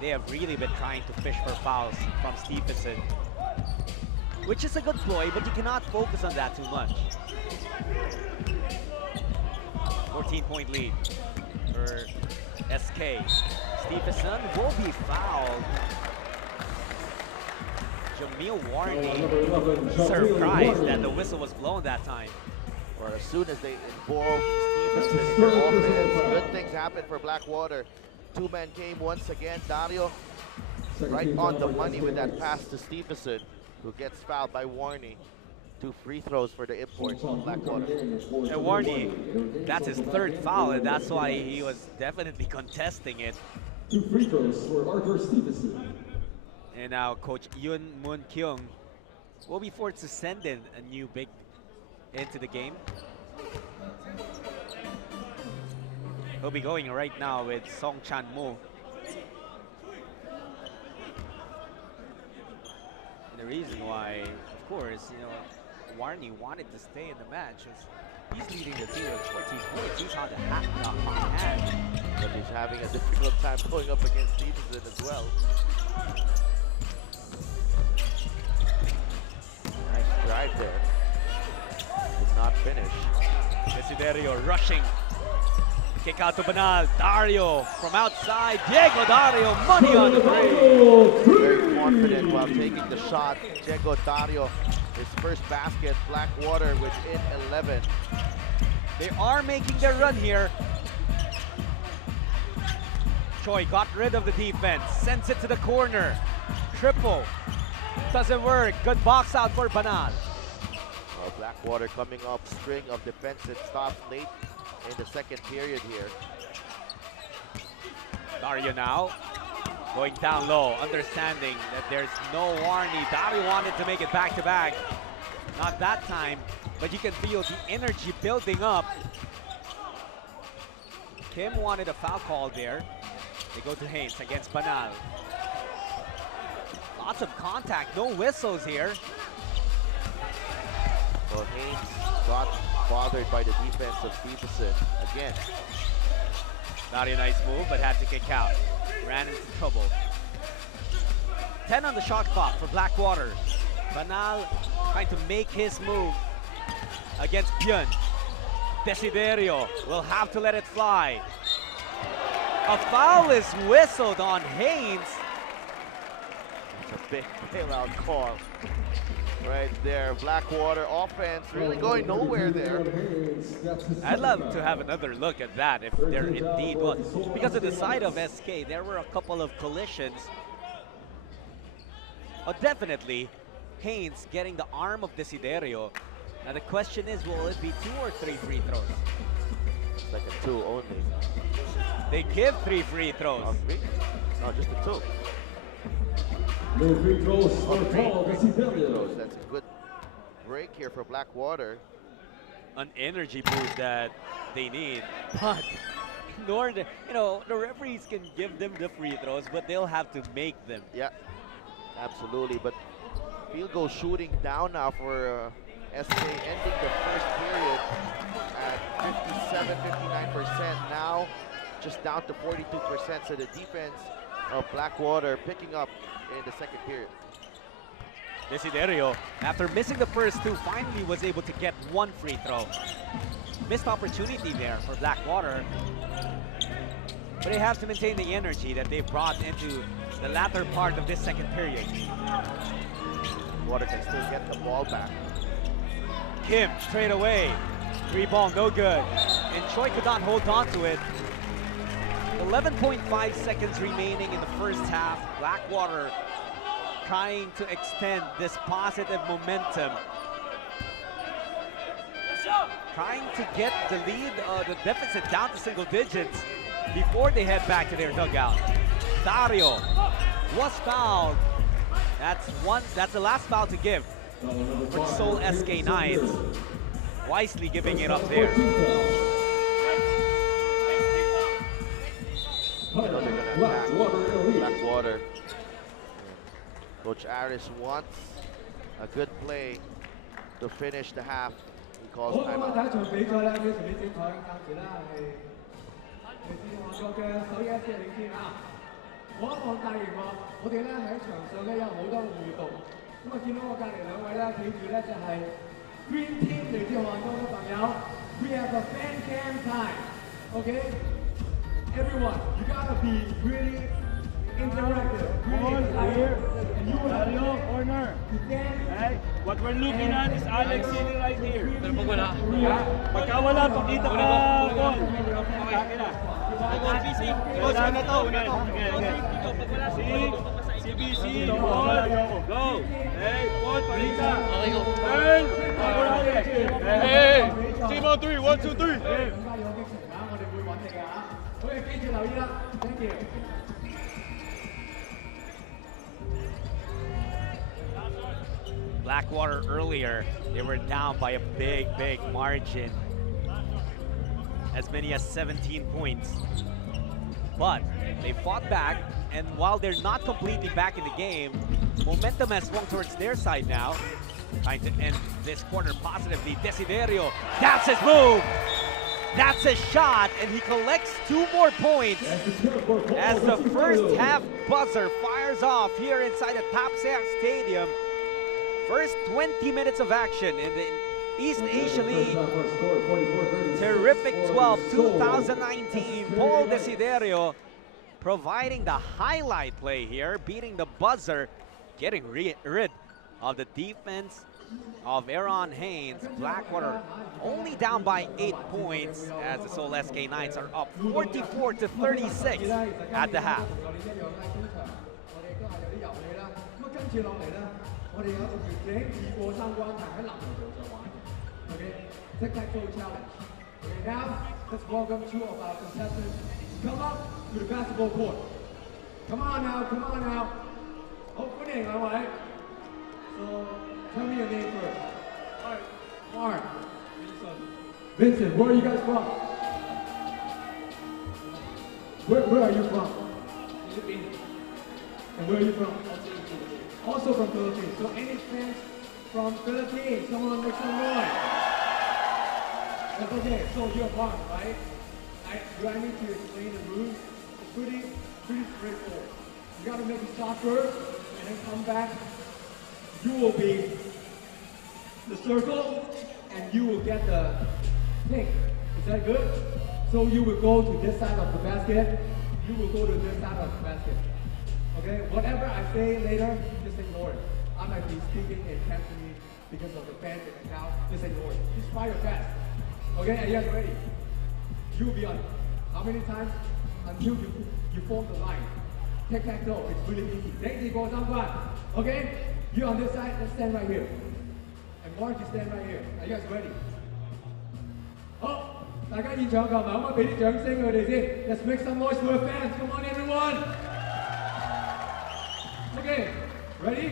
They have really been trying to fish for fouls from Stevenson, which is a good ploy, but you cannot focus on that too much. 14-point lead for SK. Stevenson will be fouled. Jamil Warney surprised that the whistle was blown that time. Well, as soon as they involve Stevenson in their offense, good things happen for Blackwater. Two-man game once again. Dario right on the money with that pass to Stevenson, who gets fouled by Warney. 2 free throws for the imports on Blackwater. And Warney, that's his 3rd foul, and that's why he was definitely contesting it. 2 free throws for Arthur Stevenson. And now Coach Yoon Moon Kyung will be forced to send in a new big into the game. He'll be going right now with Song Chan Mo. And the reason why, of course, you know, Warney wanted to stay in the match was he's leading the team with 14 points. He's on the hot hand. But he's having a difficult time going up against Stevenson as well. Nice drive there. Did not finish. Desiderio rushing. Kick out to Banal. Dario from outside. Diego Dario, money on three. Very confident while taking the shot. Diego Dario, his first basket. Blackwater within 11. They are making their run here. Choi got rid of the defense. Sends it to the corner. Triple. Doesn't work. Good box out for Banal. Well, Blackwater coming off string of defensive stops late in the second period here. Dario now going down low, understanding that there's no Warney. Dario wanted to make it back-to-back. Not that time, but you can feel the energy building up. Kim wanted a foul call there. They go to Haynes against Banal. Lots of contact, no whistles here. Well, Haynes got bothered by the defense of Stevenson again. Not a nice move, but had to kick out. Ran into trouble. 10 on the shot clock for Blackwater. Banal trying to make his move against Byun. Desiderio will have to let it fly. A foul is whistled on Haynes. It's a big bailout call right there. Blackwater offense really going nowhere there. I'd love to have another look at that if there indeed was. Because of the side of SK, there were a couple of collisions. Oh, definitely, Haynes getting the arm of Desiderio. Now the question is, will it be 2 or 3 free throws? It's like a 2 only. They give 3 free throws. Oh, 3? No, just a 2. No free throws for Paul Free Desiderio. throws. That's a good break here for Blackwater. An energy boost that they need. But in order, the referees can give them the free throws, but they'll have to make them. Yeah, absolutely. But field goal shooting down now for SK, ending the first period at 57-59%. Now just down to 42%. So the defense of Blackwater picking up in the second period. Desiderio, after missing the first 2, finally was able to get 1 free throw. Missed opportunity there for Blackwater. But they have to maintain the energy that they've brought into the latter part of this second period. Water can still get the ball back. Kim straight away. 3 ball, no good. And Choi could not hold on to it. 11.5 seconds remaining in the first half. Blackwater trying to extend this positive momentum. Trying to get the lead, the deficit down to single digits before they head back to their dugout. Dario was fouled. That's the last foul to give for the Seoul SK Knights. Wisely giving it up there. They're going to attack Blackwater Elite. Blackwater. Coach Aris wants a good play to finish the half. He calls 好，咁啊， timeout. 第一場比賽咧，非常之精彩，暫時咧係嚟自韓國嘅首一式領先啊！望一望大熒幕，我哋咧喺場上咧有好多嘅互動，咁啊見到我隔離兩位咧企住咧就係 Green Team 嚟自韓國嘅朋友 ，We have a fan cam time，OK？Everyone, you gotta be really interactive, really excited, and you will have corner. to dance. Hey, what we're looking at is Alex sitting right here. Pagka wala, pakita ka, Paul. Akin na. Si BC, Paul, go. Hey, Paul, pakita. Turn. Hey, team on 3, 1, 2, 3. Hey. Thank you. Blackwater earlier, they were down by a big margin. As many as 17 points. But they fought back, and while they're not completely back in the game, momentum has swung towards their side now. Trying to end this quarter positively. Desiderio, that's his move! That's a shot, and he collects 2 more points as the first half buzzer fires off here inside the Tapseak Stadium. First 20 minutes of action in the East Asia League. Terrific 12 2019. Paul Desiderio providing the highlight play here, beating the buzzer, getting rid of the defense of Aaron Haynes. Blackwater only down by 8 points as the Seoul SK Knights are up 44-36 at the half. 我哋有個月景2過3關係喺籃球場上玩嘅，OK？Tic-tac-toe challenge. Okay, now let's welcome 2 of our contestants. Come up to the basketball court. Come on now, come on now. 好，歡迎兩位。So tell me your name first. Mark. Vincent. Where are you guys from? Where are you from? Philippines. And where are you from? Also from Philippines. So any fans from Philippines, someone make some noise. That's okay. So you're Mark, right? Do I need to explain the rules? It's pretty straightforward. You gotta make a stop first, and then come back. You will be the circle, and you will get the pink. Is that good? So you will go to this side of the basket. You will go to this side of the basket. Okay? Whatever I say later, just ignore it. I might be speaking in Cantonese because of the fans in the crowd. Just ignore it. Just try your best. Okay? And yes, ready. You will be on. How many times? Until you form the line. Tic-tac-toe. It's really easy. Thank you, go someone. Okay? You on this side, let's stand right here. And Mark, you stand right here. Are you guys ready? 好，大家現場夠咪？可唔可以俾啲掌聲佢哋先 ？Let's make some noise for the fans. Come on, everyone. Okay, ready?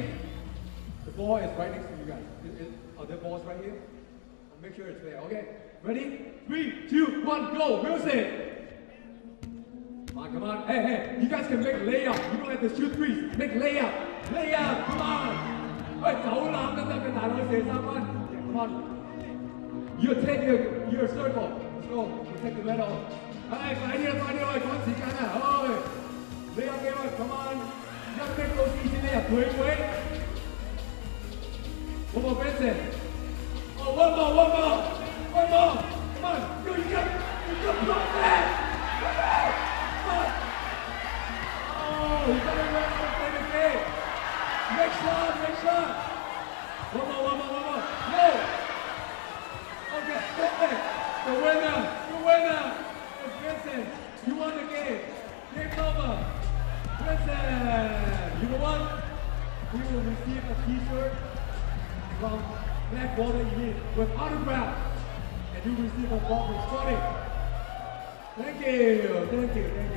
The ball is right next to you guys. Are there balls right here? I'll make sure it's there. Okay, ready? 3, 2, 1, go. Music. Come on. Hey, you guys can make layup. You don't have to shoot threes. Make layup. Come on. 喂，走籃都得嘅，大佬射3分。Come on. You take your circle. Let's go. You take the medal. 快啲啦，喂，趕時間啊！layup. Come on. You gotta make those easy layup. Quick. One more, Vincent. Oh, one more. Come on. You got block that. Oh, you gotta run for the game. Make shot. One more. No. Okay. The winner is Vincent. You won the game. Game's over. Vincent, you know what? We will receive a t-shirt from Blackwater Elite with autograph. And you receive a ball from Scotty. Thank you.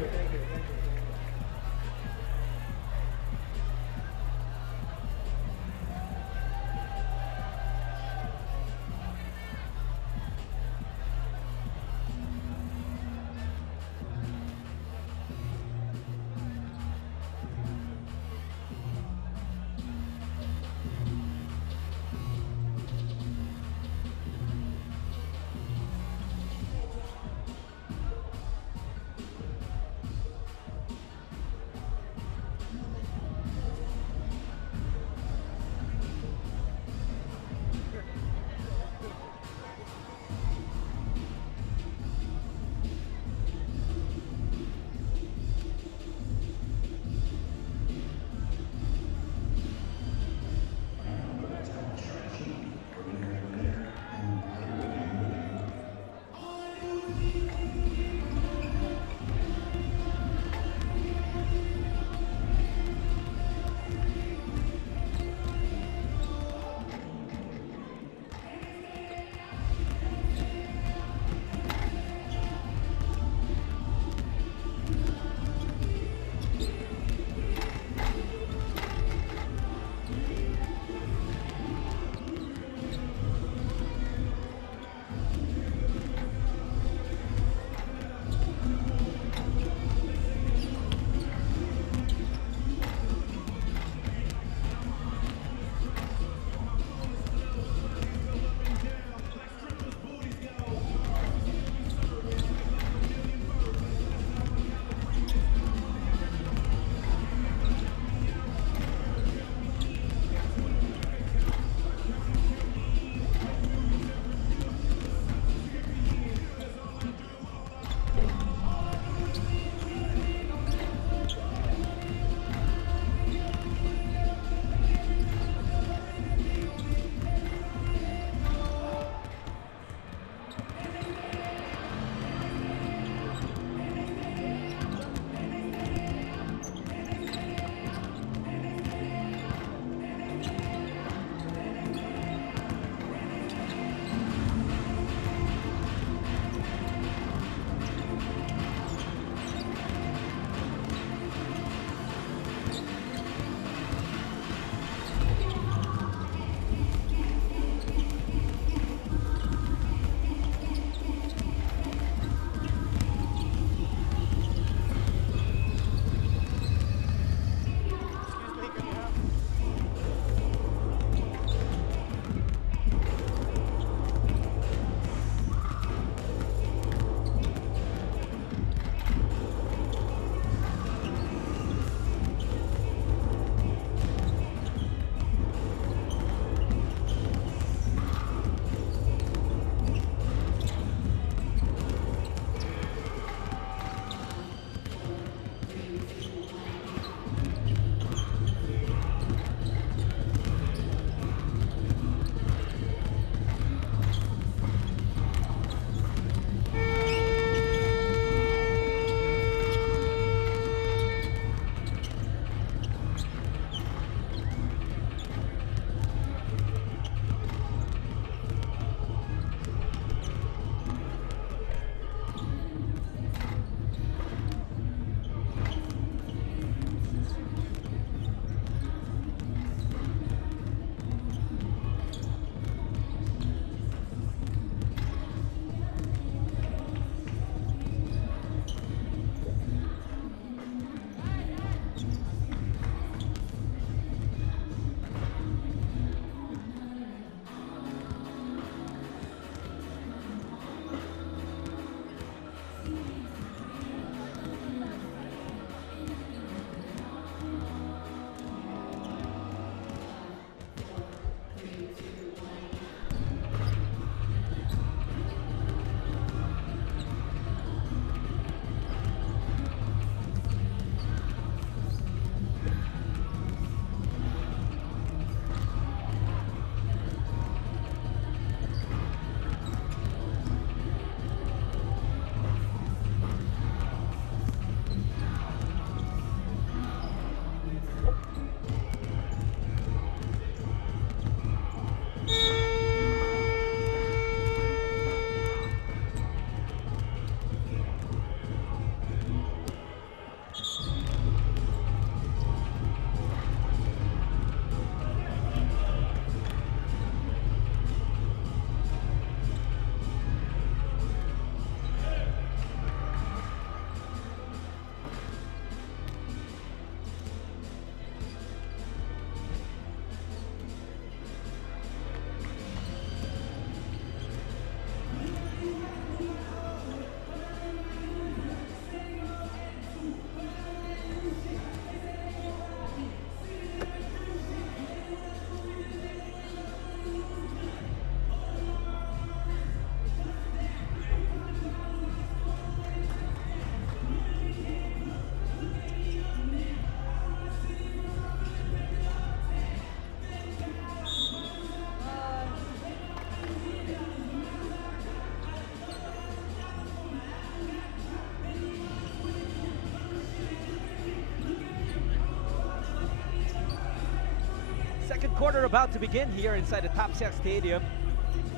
quarter about to begin here inside the Tapsiak Stadium,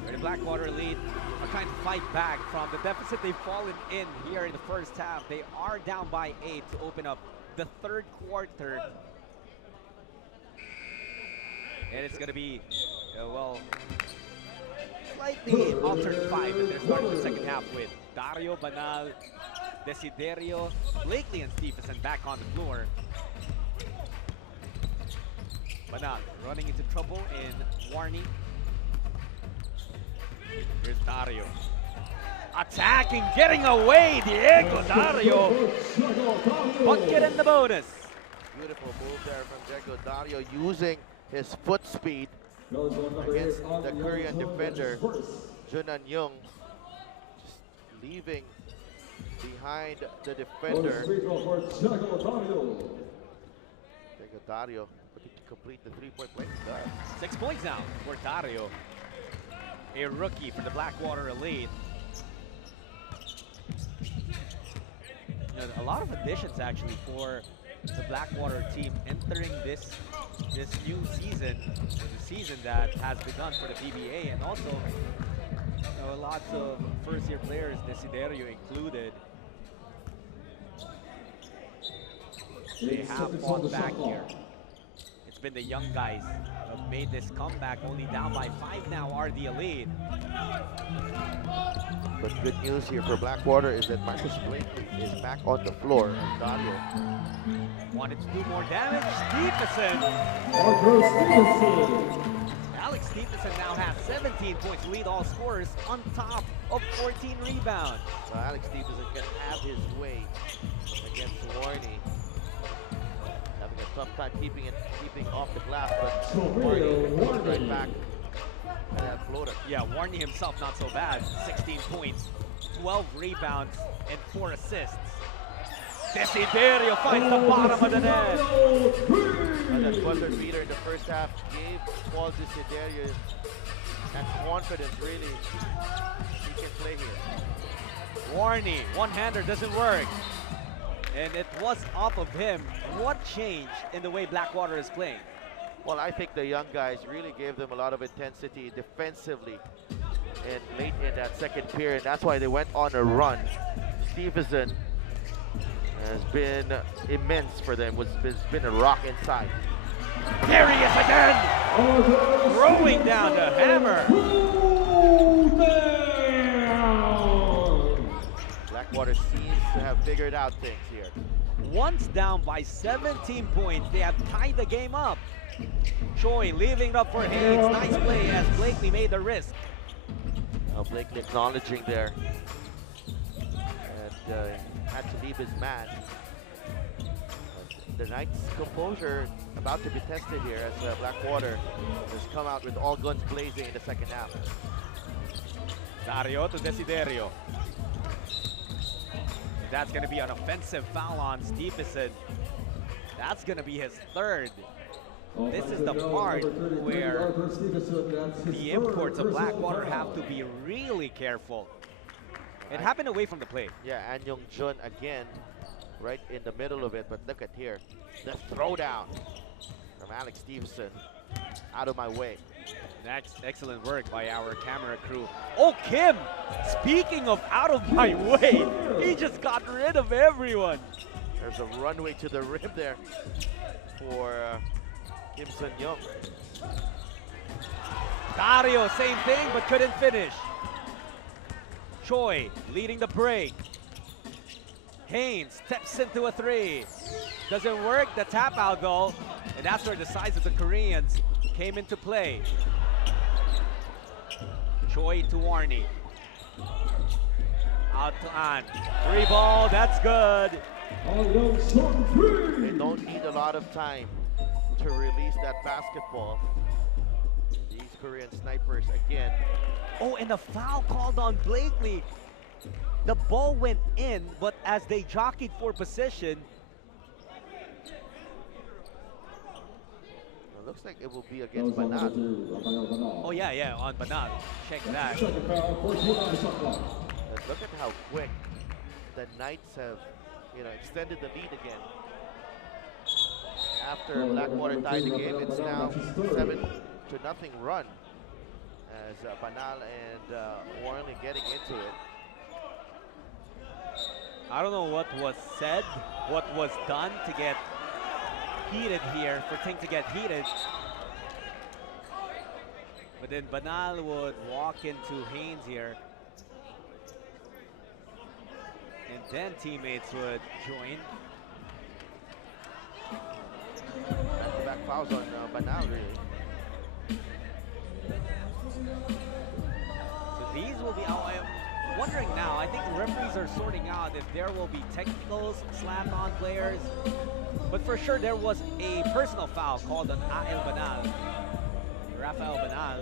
where the Blackwater Elite are trying to fight back from the deficit they've fallen in here in the first half. They are down by 8 to open up the third quarter. And it's going to be, well, slightly altered 5 that they're starting the second half with. Dario, Banal, Desiderio, Blakely, and Stephenson back on the floor. Banal running into trouble in Warney. Here's Dario. Attacking, getting away, Diego Dario. Bucket in the bonus. Beautiful move there from Diego Dario, using his foot speed against the Korean defender, Junan Young. Just leaving behind the defender. Diego Dario looking to complete the three-point play. 6 points now for Dario, a rookie for the Blackwater Elite. You know, a lot of additions actually for the Blackwater team entering this new season, the season that has begun for the PBA, and also lots of first-year players, Desiderio included. They have fought back here. It's been the young guys who have made this comeback, only down by 5 now are the Elite. But good news here for Blackwater is that Marcus Blakely is back on the floor. And Dario wanted to do more damage. Stephenson. Alex Stephenson now has 17 points, lead all scorers on top of 14 rebounds. So Alex Stephenson can have his way against Warney. Having a tough time keeping off the glass, but Warney goes right back to that floater. Yeah, Warney himself not so bad. 16 points, 12 rebounds, and 4 assists. Desiderio finds the bottom of the net. And that buzzer beater in the first half gave Paul Desiderio that confidence, really. He can play here. Warney, one-hander doesn't work. And it was off of him. What changed in the way Blackwater is playing? Well, I think the young guys really gave them a lot of intensity defensively and late in that second period. That's why they went on a run. Stephenson has been immense for them. Has been a rock inside. There he is again! Throwing down the hammer. Blackwater seems to have figured out things here. Once down by 17 points, they have tied the game up. Choi leaving it up for Haynes. Nice play as Blakely made the risk. Now Blakely acknowledging there. And had to leave his man. But the Knights' composure about to be tested here as Blackwater has come out with all guns blazing in the second half. Dario to Desiderio. That's going to be an offensive foul on Stephenson. That's going to be his third. This is the part where the imports of Blackwater have to be really careful. It happened away from the play. Yeah, and Young Jun again, right in the middle of it. But look at here, the throwdown from Alex Stephenson. Out of my way. Next, excellent work by our camera crew. Oh, Kim! Speaking of out of my way, he just got rid of everyone. There's a runway to the rim there for Kim Sun Young. Dario, same thing, but couldn't finish. Choi leading the break. Haynes steps into a 3. Doesn't work, the tap out though. And that's where the size of the Koreans came into play. Choi to Warney. Out to An. 3 ball, that's good. They don't need a lot of time to release that basketball. These Korean snipers again. Oh, and the foul called on Blakely. The ball went in, but as they jockeyed for position. It looks like it will be against Banat. Oh yeah, on Banat. Check that. But look at how quick the Knights have, extended the lead again. After Blackwater tied the game, it's now 7-0 run as Banal and Warren getting into it. I don't know what was said, what was done to get heated here, for things to get heated. But then Banal would walk into Haynes here. And then teammates would join. Back-to-back fouls on Banal, really. So these will be, I'm wondering now, I think the referees are sorting out if there will be technicals slapped on players. But for sure there was a personal foul called on A.L. Banal. Rafael Banal.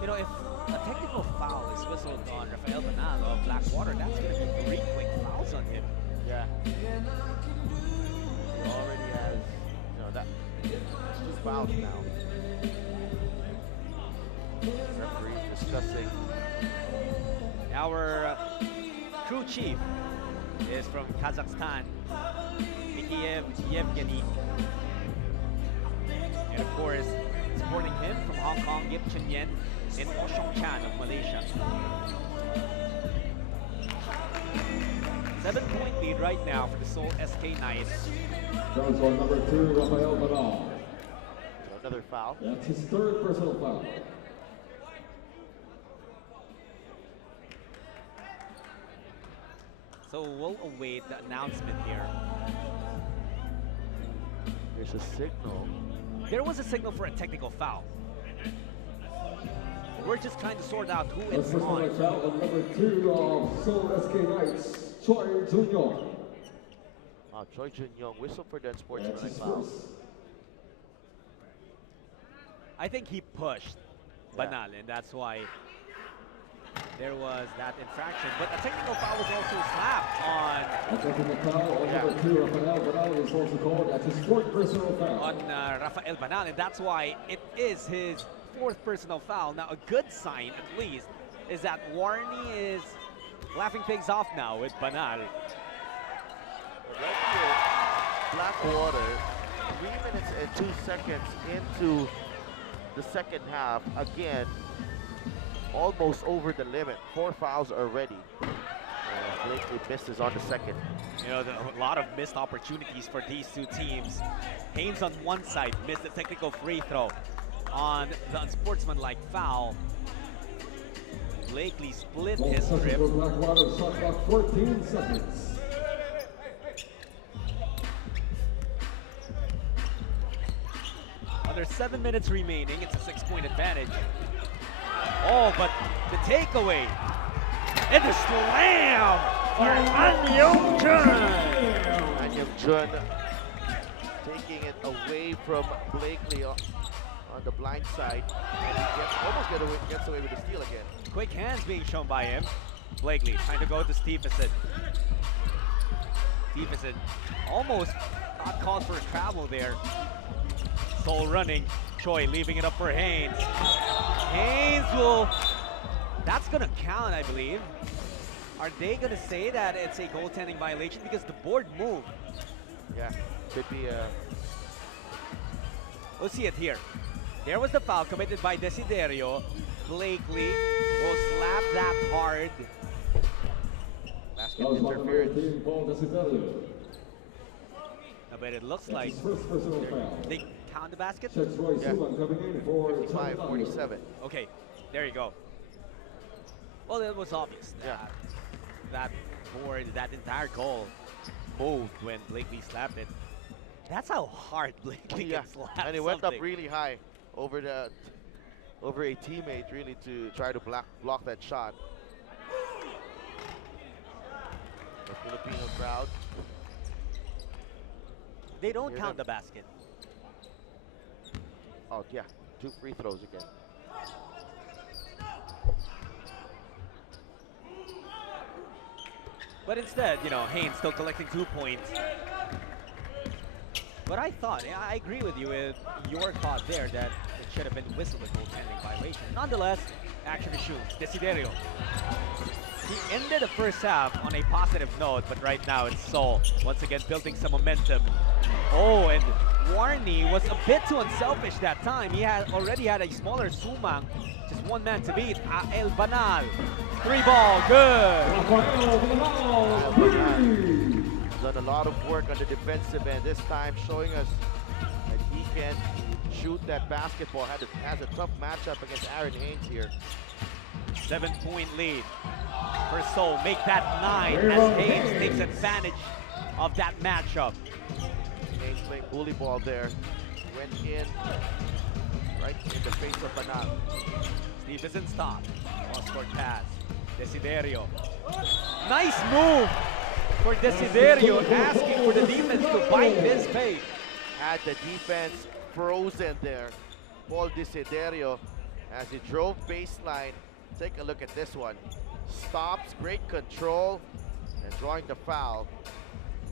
You know, if a technical foul is whistled on Rafael Banal of Blackwater, that's going to be 3 quick fouls on him. Yeah. He already has, you know, that. It's 2 fouls now. Referees discussing. Our crew chief is from Kazakhstan, Mikiev Yevgeny. And of course, supporting him from Hong Kong, Yip Chun Yen and Oshong Chan of Malaysia. 7-point lead right now for the Seoul SK Knights. Goes on number 2, Rafael Banal. So another foul. That's his 3rd personal foul. So we'll await the announcement here. There's a signal. There was a signal for a technical foul. We're just trying to sort out who it's Personal on. foul on number 2 of Seoul SK Knights, Choi Jun-yong. Choi Jun-yong whistle for the That's unsportsmanlike his foul. first. I think he pushed Banal, and that's why there was that infraction. But a technical foul was also slapped on A technical foul on number 2, Rafael Banal is also called. That's his 4th personal foul. on Rafael Banal, and that's why it is his 4th personal foul. Now, a good sign, at least, is that Warney is laughing things off now with Banal. Right here, Blackwater, 3 minutes and 2 seconds into the second half. Again, almost over the limit. 4 fouls already. Blakely misses on the second. You know, a lot of missed opportunities for these two teams. Haynes on one side missed a technical free throw on the unsportsmanlike foul. Blakely split his grip. For Blackwater, shot clock 14 seconds. Under 7 minutes remaining, it's a 6-point advantage. Oh, but the takeaway. And the slam for An Young-jun. An Young-jun taking it away from Blakely on the blind side. And he almost gets away with the steal again. Quick hands being shown by him. Blakely trying to go to Stevenson. Stevenson almost got called for a travel there. Soul running. Choi leaving it up for Haynes. Haynes will, that's gonna count, I believe. Are they gonna say that it's a goaltending violation because the board moved? Yeah, could be a... We'll see it here. There was the foul committed by Desiderio. Blakely will slap that hard. Basket interference. But it looks like they count the basket. Yeah, 55-47. Okay, there you go. Well, it was obvious that that board, that entire goal moved when Blakely slapped it. That's how hard Blakely can slap and it went up something. really high over a teammate, really, to try to block that shot. The Filipino crowd. They don't count the basket. Oh yeah, 2 free throws again. But instead, you know, Haynes still collecting 2 points. But I thought, I agree with you with your thought there that it should have been whistled a goaltending violation. Nonetheless, action resumes. Desiderio. He ended the first half on a positive note, but right now it's Seoul once again building some momentum. Oh, and Warney was a bit too unselfish that time. He had already had a smaller Sumang, just one man to beat. El Banal. 3-ball, good. Done a lot of work on the defensive end this time, showing us that he can shoot that basketball. Has a tough matchup against Aaron Haynes here. 7-point lead for Seoul. Make that 9 as Haynes takes advantage of that matchup. Haynes playing bully ball there. Went in right in the face of Banal. Stevenson stopped. Cross-court pass. Desiderio. Nice move for Desiderio, asking for the defense to bite this pace. Had the defense frozen there. Paul Desiderio, as he drove baseline. Take a look at this one. Stops, great control, and drawing the foul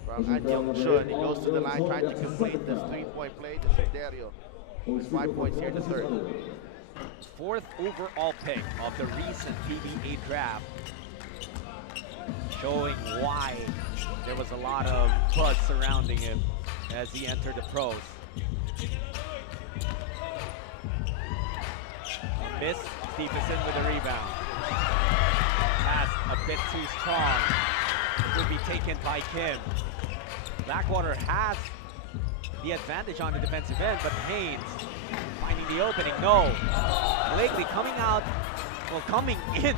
from An Young-chun. He goes to the line trying to complete this 3-point play. Desiderio with 5 points here in the third. 4th overall pick of the recent PBA draft, showing why there was a lot of buzz surrounding him as he entered the pros. A miss, Stevenson with a rebound. Pass a bit too strong. Will be taken by Kim. Blackwater has the advantage on the defensive end, but Haynes finding the opening. No. Blakely coming out, well, coming in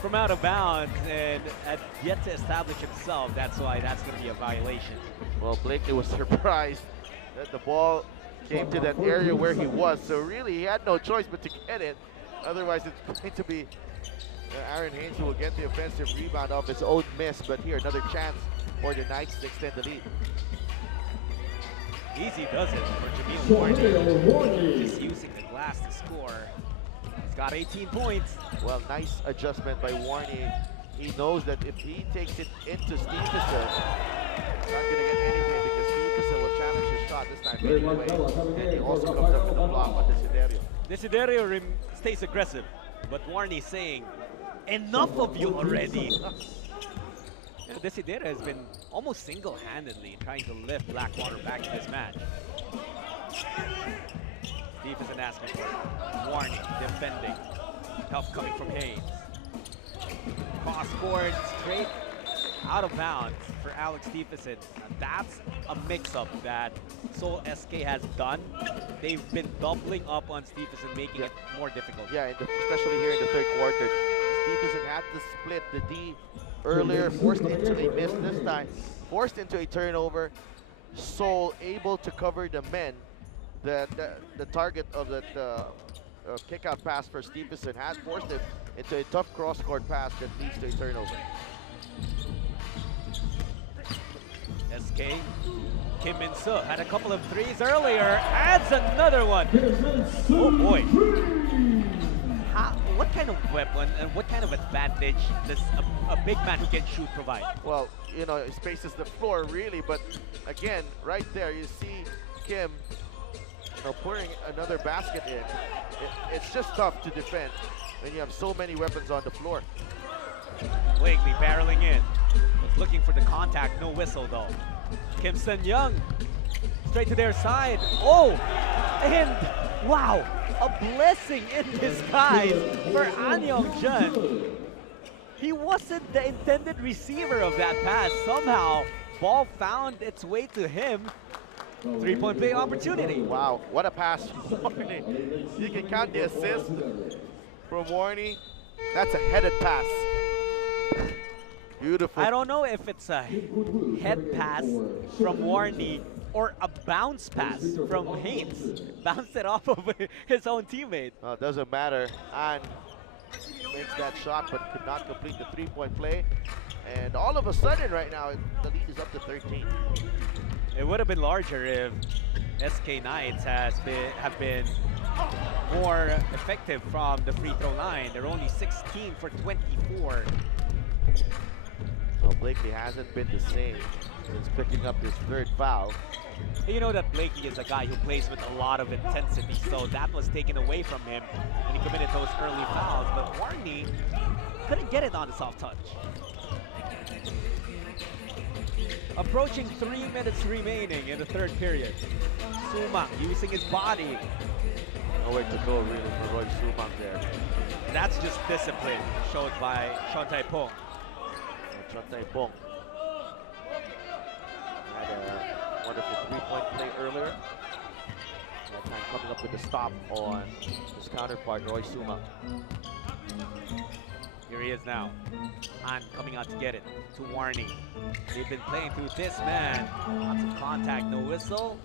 from out of bounds and had yet to establish himself. That's why that's going to be a violation. Well, Blakely was surprised that the ball came to that area where he was. So really, he had no choice but to get it. Otherwise, it's going to be Aaron Haynes who will get the offensive rebound off his own miss. But here, another chance for the Knights to extend the lead. Easy does it for Jamil Warney. Just using the glass to score. He's got 18 points. Well, nice adjustment by Warney. He knows that if he takes it into Stevenson, he's not going to get anything because Stevenson will challenge his shot this time anyway. And he also comes up with a block on Desiderio. Desiderio stays aggressive, but Warney saying, enough of you already. Desiderio has been almost single-handedly trying to lift Blackwater back to this match. Stevenson asking for it. Warney defending. Help coming from Haynes. Cross-court, straight out of bounds for Alex Stevenson. That's a mix-up that Seoul SK has done. They've been doubling up on Stevenson, making it more difficult. Yeah, especially here in the third quarter. Stevenson had to split the D earlier, forced into a miss this time, forced into a turnover. Seoul able to cover the men. The target of that kick-out pass for Stevenson had forced him into a tough cross-court pass that leads to a turnover. SK, Kim Min-soo had a couple of threes earlier, adds another one. Oh boy. What kind of weapon and what kind of advantage does a big man who can shoot provide? Well, you know, it spaces the floor really, but again, right there, you see Kim, you know, pouring another basket in. It's just tough to defend when you have so many weapons on the floor. Blakely barreling in, looking for the contact, no whistle though. Kim Sun-young, straight to their side. Oh, and wow, a blessing in disguise for An Young-chun. He wasn't the intended receiver of that pass. Somehow, ball found its way to him. 3-point play opportunity. Wow, what a pass from Warney. You can count the assist from Warney. That's a headed pass. Beautiful. I don't know if it's a head pass from Warney or a bounce pass from Haynes. Bounced it off of his own teammate. Well, it doesn't matter. An makes that shot but could not complete the 3-point play. And all of a sudden right now, the lead is up to 13. It would have been larger if SK Knights have been more effective from the free throw line. They're only 16 for 24. Well, Blakely hasn't been the same since picking up his third foul. You know that Blakey is a guy who plays with a lot of intensity, so that was taken away from him when he committed those early fouls. But Warney couldn't get it on the soft touch. Approaching 3 minutes remaining in the third period. Sumang using his body. Nowhere to go really for Roy Sumang there. That's just discipline showed by Sean Taipong. Chon Taipong had a wonderful three-point play earlier. That time coming up with the stop on his counterpart, Roy Sumang. Here he is now. Han coming out to get it to Warney. They've been playing through this man. Lots of contact, no whistle.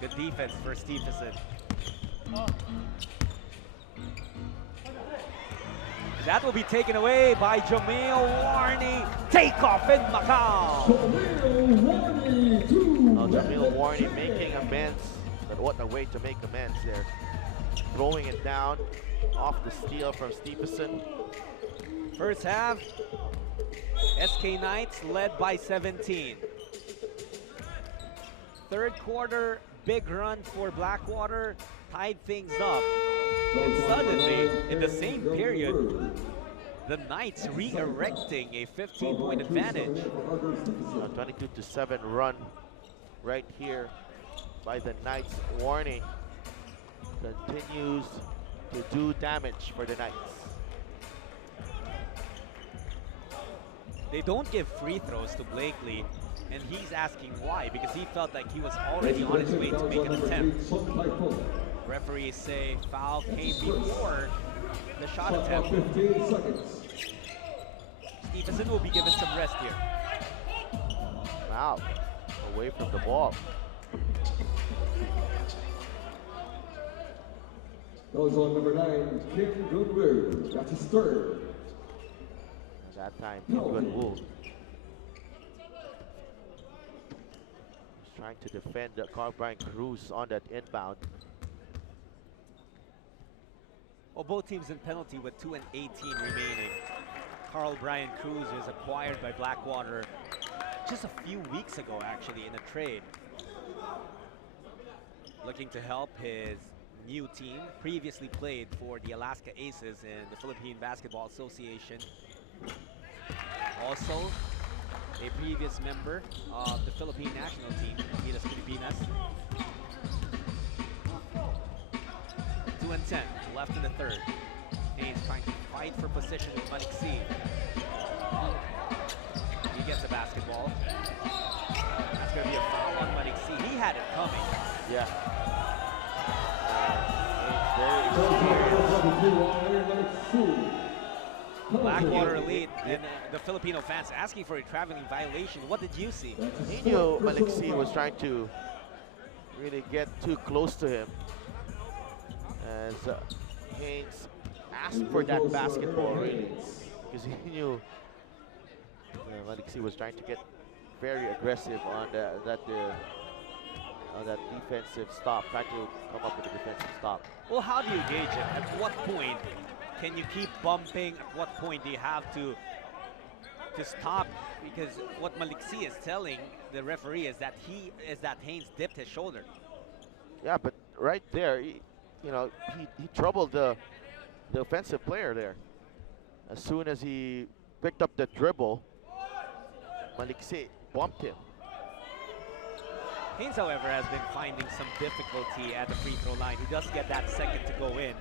Good defense for Stephenson. That will be taken away by Jamil Warney. Take off in Macau. Jamil Warney making amends, but what a way to make amends there. Throwing it down off the steal from Stephenson. First half, SK Knights led by 17. Third quarter, big run for Blackwater, tied things up. And suddenly, in the same period, the Knights re-erecting a 15-point advantage. A 22-7 run right here by the Knights. Warney continues to do damage for the Knights. They don't give free throws to Blakely, and he's asking why, because he felt like he was already on his way to make an attempt. Referees say foul came before the shot attempt. Stephenson will be given some rest here. Wow, away from the ball. Goes on number 9, Kim Goodwood. That's his third. That time, Kim Goodwood trying to defend Carl Brian Cruz on that inbound. Well, both teams in penalty with 2 and 18 remaining. Carl Brian Cruz was acquired by Blackwater just a few weeks ago, actually, in a trade. Looking to help his new team, previously played for the Alaska Aces in the Philippine Basketball Association. Also, a previous member of the Philippine national team, Gilas Pilipinas. 2 and 10, left in the third. Haynes trying to fight for position with Malik C. He gets the basketball. That's going to be a foul on Malik C. He had it coming. Yeah. Blackwater Elite and the Filipino fans asking for a traveling violation. What did you see? He knew Malik C was trying to really get too close to him as Haynes asked for that basketball, really, because he knew Malik C was trying to get very aggressive on that defensive stop, trying to come up with a defensive stop. Well, how do you gauge it? At what point can you keep bumping? At what point do you have to stop? Because what Malik C is telling the referee is that Haynes dipped his shoulder. Yeah, but right there, he troubled the offensive player there. As soon as he picked up the dribble, Malik C bumped him. Haynes, however, has been finding some difficulty at the free throw line. He does get that second to go in.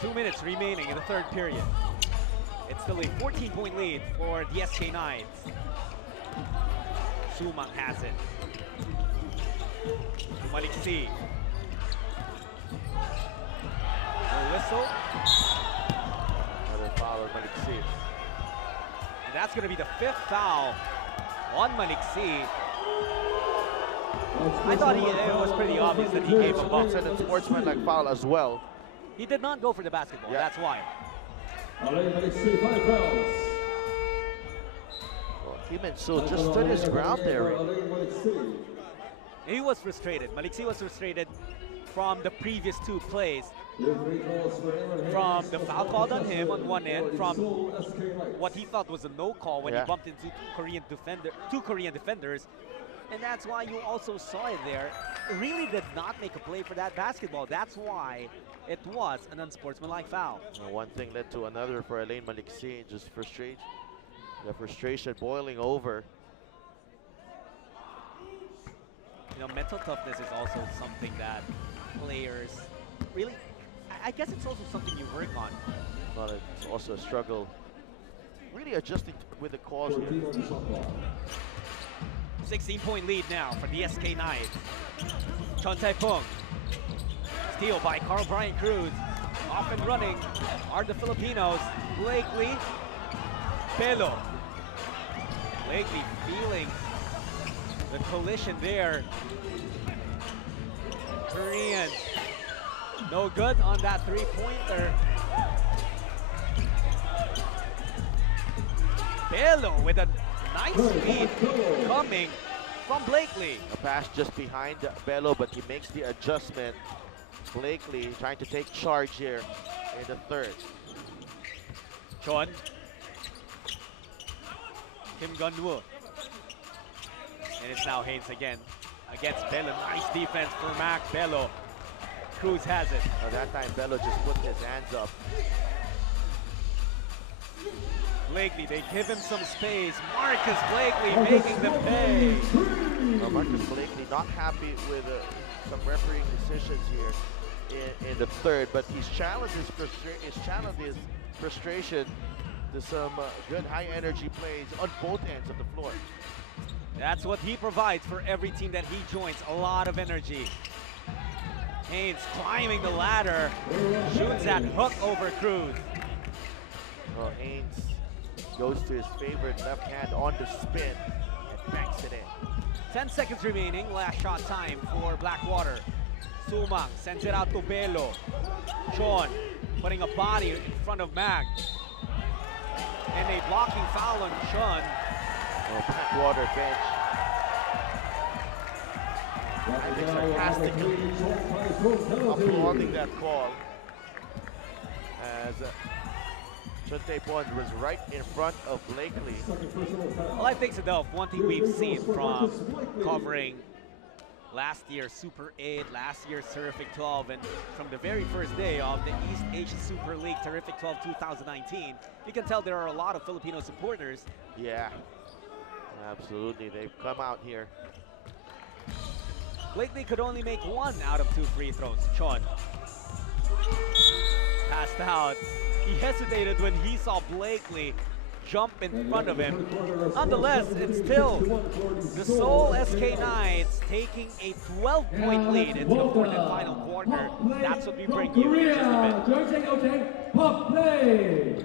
2 minutes remaining in the third period. It's still a 14-point lead for the SK Knights. Sumang has it. Malik C. No whistle. Another foul on Malik C. And that's going to be the 5th foul on Malik C. I thought it was pretty obvious that he gave a bump. It's a sportsmanlike foul as well. He did not go for the basketball, Yeah. that's why. Well, Kim In-soo just stood his ground there. Really. He was frustrated. Malik C was frustrated from the previous 2 plays. From the foul called on him on one end, from what he felt was a no call when he bumped into two Korean defenders. And that's why you also saw it there. Really did not make a play for that basketball. That's why it was an unsportsmanlike foul. One thing led to another for Elaine Maliksi, just frustration. The frustration boiling over. You know, mental toughness is also something that players really, I guess it's also something you work on. But it's also a struggle. Really adjusting with the calls here. 16-point lead now for the SK Knights. Chon Tae-pung. Steal by Carl Bryant Cruz. Off and running are the Filipinos. Blakely. Pelo. Blakely feeling the collision there. Koreans. No good on that three-pointer. Pelo with a nice feed coming from Blakely. A pass just behind Bello, but he makes the adjustment. Blakely trying to take charge here in the third. Chon. Kim Gun-woo. And it's now Haynes again against Bello. Nice defense for Mac Bello. Cruz has it. That time Bello just put his hands up. Blakely, they give him some space. Marcus Blakely making them pay. Marcus Blakely not happy with some refereeing decisions here in the third, but he's challenged his frustration to some good high energy plays on both ends of the floor. That's what he provides for every team that he joins, a lot of energy. Haynes climbing the ladder, shoots that hook over Cruz. Well, Haynes goes to his favorite left hand on the spin and banks it in. 10 seconds remaining, last shot time for Blackwater. Sumang sends it out to Belo. Chon putting a body in front of Mag. And a blocking foul on Chon. Blackwater bench. I think sarcastically applauding that call as Chon Tae-pung was right in front of Blakely. Well, I think so, though. One thing we've seen from covering last year's Super 8, last year's Terrific 12, and from the very first day of the East Asia Super League Terrific 12 2019, you can tell there are a lot of Filipino supporters. Yeah, absolutely. They've come out here. Blakely could only make one out of two free throws. Chon passed out. He hesitated when he saw Blakely jump in front of him. Nonetheless, it's still the Seoul SK Knights taking a 12-point lead into the fourth and final quarter. That's what we bring you in just a bit. Pop play.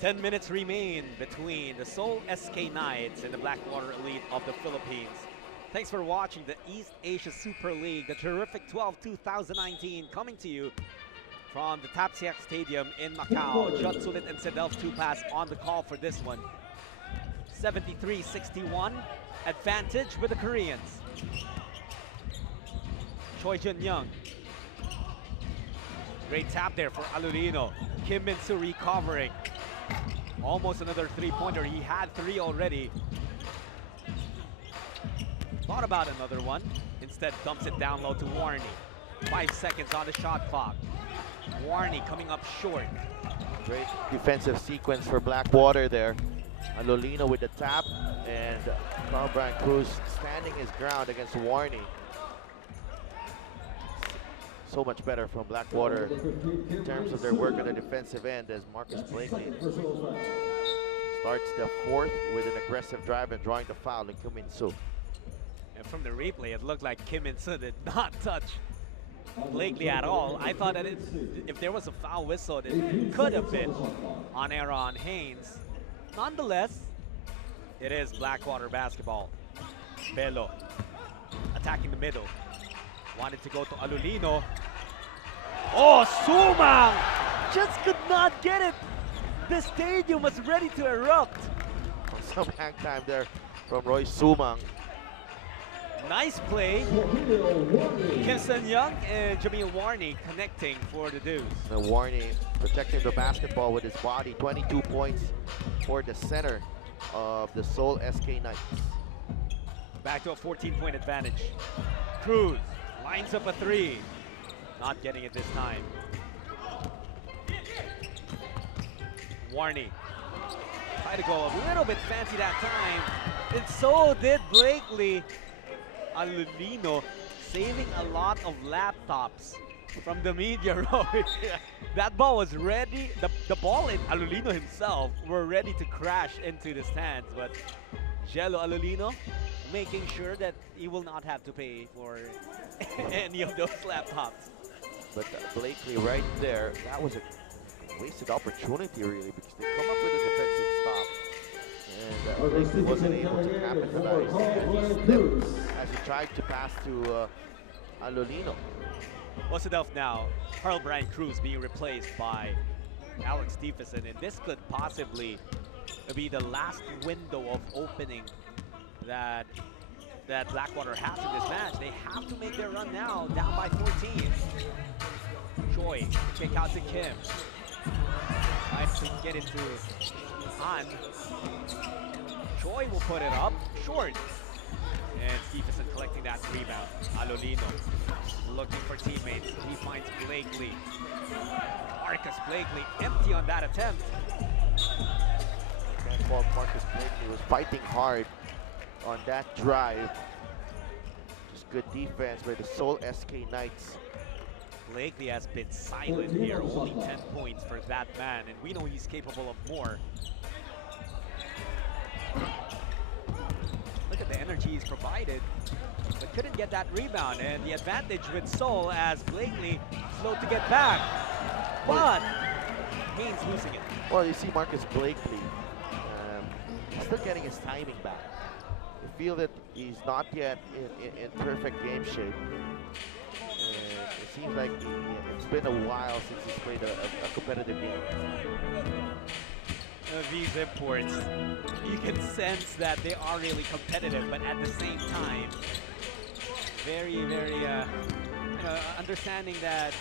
10 minutes remain between the Seoul SK Knights and the Blackwater Elite of the Philippines. Thanks for watching the East Asia Super League, the terrific 12 2019, coming to you from the Tapsiak Stadium in Macau. Judd Sulit and Sedelf Tupas on the call for this one. 73-61, advantage with the Koreans. Choi Jun-young. Great tap there for Alurino. Kim Min-soo recovering. Almost another three-pointer. He had 3 already. Thought about another one. Instead, dumps it down low to Warney. 5 seconds on the shot clock. Warney coming up short. Great defensive sequence for Blackwater there. Alolino with the tap, and Carl Brian Cruz standing his ground against Warney. So much better from Blackwater in terms of their work on the defensive end, as Marcus Blakely starts the fourth with an aggressive drive and drawing the foul in Kim Min-soo. And from the replay, it looked like Kim Min-soo did not touch Blakely at all. I thought that if there was a foul whistle, it could have been on Aaron Haynes. Nonetheless, it is Blackwater basketball. Belo attacking the middle. Wanted to go to Alulino. Oh, Sumang just could not get it. The stadium was ready to erupt. Some hang time there from Roy Sumang. Nice play. Kim Sun-young and Jamil Warney connecting for the Deuce. And Warney protecting the basketball with his body. 22 points for the center of the Seoul SK Knights. Back to a 14-point advantage. Cruz lines up a 3. Not getting it this time. Warney tried to go a little bit fancy that time. And so did Blakely. Alulino saving a lot of laptops from the media row. That ball was ready. The ball and Alulino himself were ready to crash into the stands, but Jello Alulino making sure that he will not have to pay for any of those laptops. But Blakely right there, that was a wasted opportunity really, because they come up with a defensive stop. And Blakely wasn't able to capitalize. And he slipped as he tried to pass to Alolino. What's it enough now? Carl Brian Cruz being replaced by Alex Stephenson, and this could possibly be the last window of opening that Blackwater has in this match. They have to make their run now, down by 14. Choi, kick out to Kim. Tries to get it to Han. Choi will put it up, short. And Stephenson collecting that rebound. Alolino looking for teammates. He finds Blakely. Marcus Blakely empty on that attempt. Marcus Blakely was fighting hard on that drive. Just good defense by the Seoul SK Knights. Blakely has been silent here. Only 10 points for that man, and we know he's capable of more. Look at the energy he's provided, but couldn't get that rebound, and the advantage with Seoul as Blakely slow to get back, but Haynes losing it. Well, you see Marcus Blakely still getting his timing back. You feel that he's not yet in perfect game shape. And it seems like it's been a while since he's played a competitive game. These imports, you can sense that they are really competitive, but at the same time, very, understanding that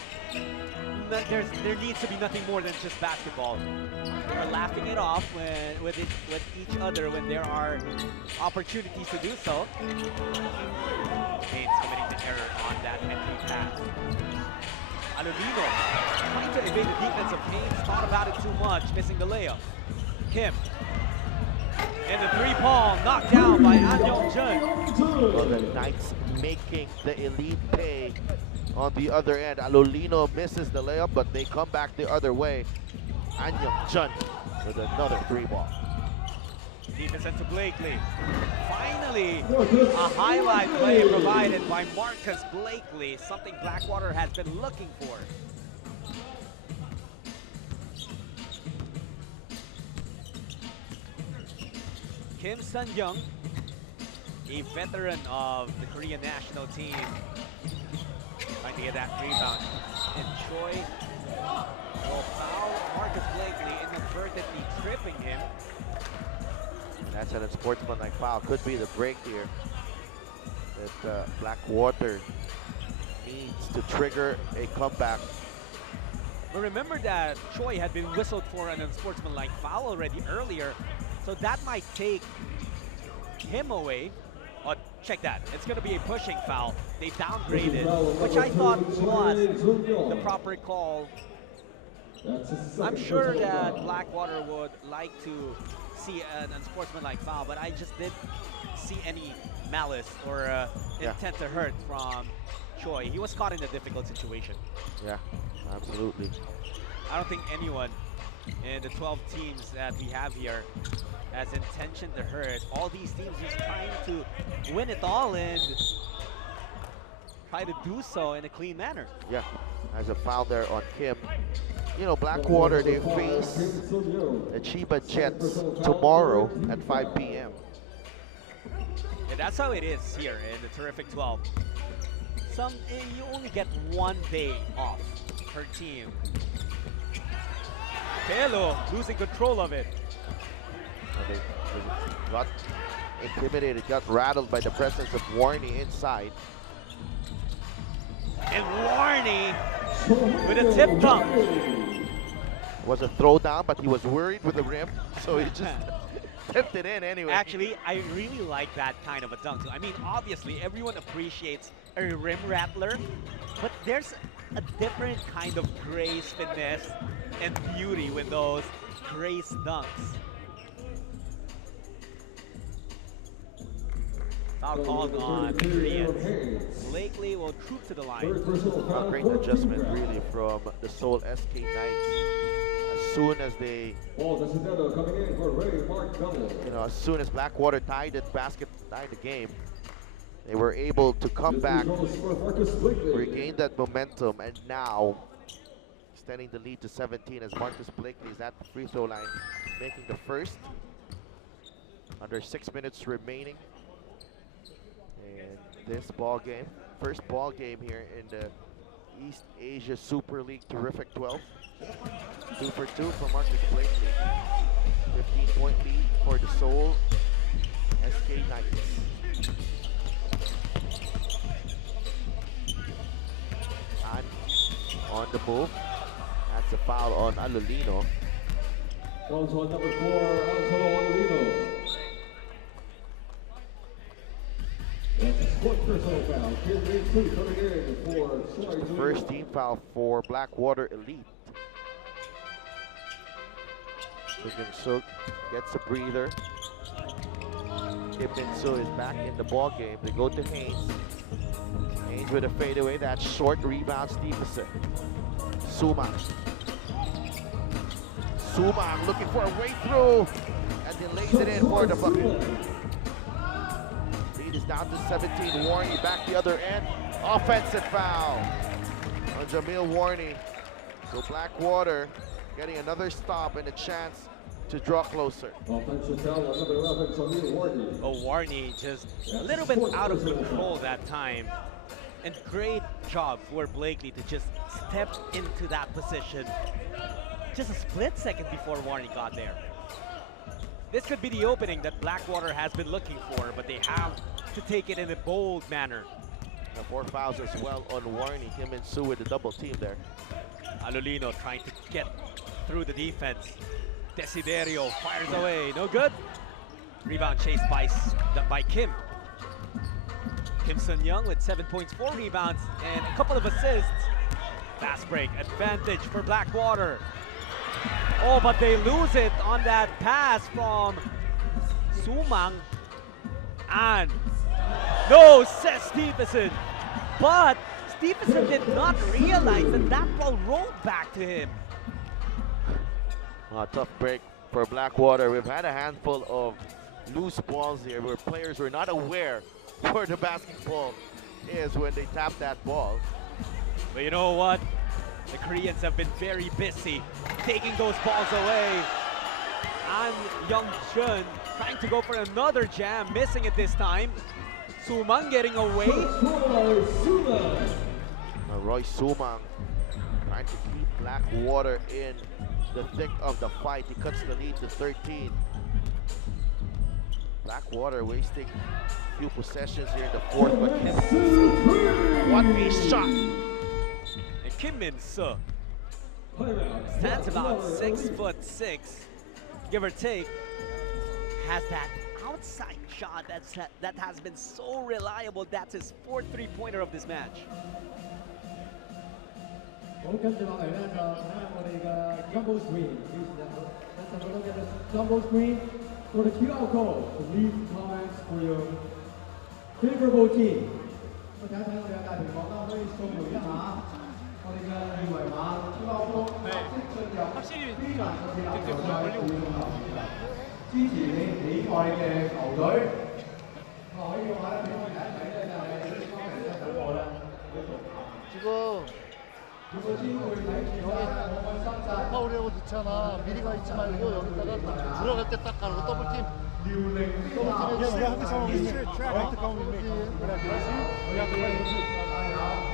there needs to be nothing more than just basketball. They're laughing it off with each other when there are opportunities to do so. Haynes committing the error on that entry pass. Alolino trying to evade the defense of Haynes, thought about it too much, missing the layup. Kim. And the 3-ball knocked down by An Young-jun. Well, the Knights making the Elite pay on the other end. Alolino misses the layup, but they come back the other way. An Young-jun with another 3-ball. Defense to Blakely. Finally, a highlight play provided by Marcus Blakely, something Blackwater has been looking for. Kim Sun-young, a veteran of the Korean national team, trying to get that rebound. And Choi will foul Marcus Blakely, inadvertently tripping him. That's an unsportsmanlike foul. Could be the break here that Blackwater needs to trigger a comeback. But remember that Choi had been whistled for an unsportsmanlike foul already earlier, so that might take him away. Oh, check that. It's going to be a pushing foul. They downgraded, which I thought was the proper call. I'm sure that Blackwater would like to see an unsportsmanlike foul, but I just didn't see any malice or intent to hurt from Choi. He was caught in a difficult situation. Yeah, absolutely. I don't think anyone in the 12 teams that we have here has intention to hurt. All these teams just trying to win it all and try to do so in a clean manner. Yeah, as a foul there on Kim. You know, Blackwater, they face the Chiba Jets tomorrow at 5 p.m. And that's how it is here in the Terrific 12. You only get 1 day off per team. Pelo losing control of it. They got intimidated, got rattled by the presence of Warney inside. And Warney with a tip dunk. Was a throwdown, but he was worried with the rim, so he just tipped it in anyway. Actually, I really like that kind of a dunk. I mean, obviously, everyone appreciates a rim rattler, but there's a different kind of grace, finesse, and beauty with those grace dunks. Foul called on the Koreans. Blakely will troop to the line. A great adjustment, really, from the Seoul SK Knights. As soon as they, as soon as Blackwater tied the game, they were able to come back, regain that momentum, and now extending the lead to 17 as Marcus Blakely is at the free throw line, making the first. Under 6 minutes remaining in this ball game. First ball game here in the East Asia Super League Terrific 12. 2 for 2 for Marcus Blakely. 15-point lead for the Seoul SK Knights. And on the move. That's a foul on Alolino. Fouls on number 4, Angelo Alolino. That's a sport personal foul. Just the first team foul for Blackwater Elite. Kim Min-soo gets a breather. Kim Min-soo is back in the ball game. They go to Haynes. Haynes with a fadeaway. That's short rebound. Stevenson. Sumang. Sumang looking for a way through. And then lays it in for the bucket. Lead is down to 17. Warney back the other end. Offensive foul on Jamil Warney. So Blackwater getting another stop and a chance to draw closer. Offensive foul on number 11, Jamil Warney. Oh, Warney just a little bit out of control that time. And great job for Blakely to just step into that position just a split second before Warney got there. This could be the opening that Blackwater has been looking for, but they have to take it in a bold manner. The 4 fouls as well on Warney. Kim Min-soo with the double team there. Alolino trying to get through the defense. Desiderio fires away, no good. Rebound chased by Kim. Kim Sun-young with 7 points, 4 rebounds, and a couple of assists. Fast break, advantage for Blackwater. Oh, but they lose it on that pass from Sumang. And no, says Stevenson. But Stevenson did not realize that that ball rolled back to him. Tough break for Blackwater. We've had a handful of loose balls here where players were not aware where the basketball is when they tap that ball. But you know what? The Koreans have been very busy taking those balls away. And Young Chun trying to go for another jam, missing it this time. Sumang getting away. Roy Sumang trying to keep Blackwater in the thick of the fight. He cuts the lead to 13. Blackwater wasting a few possessions here in the fourth, but what a shot! And Kim Min-soo stands about 6'6", give or take, has that outside shot that has been so reliable. That's his fourth three-pointer of this match. 好，跟住落嚟咧，就睇下我哋嘅 jumbo screen。Let's have a look at the jumbo screen for the QR code to leave comments for your favorable team。我睇一睇我哋嘅大屏幕啦，可以掃描一下我哋嘅二維碼 QR code， 立即進入非凡嘅比賽會場支持你喜愛嘅球隊。可以嘅話咧，俾我哋睇一睇咧，就係啲 comment 咧，等我咧去做。 지금 파울이라고 넣잖아. 미리 가 있지 말고 여기다가 들어갈 때 딱 가고 더블팀.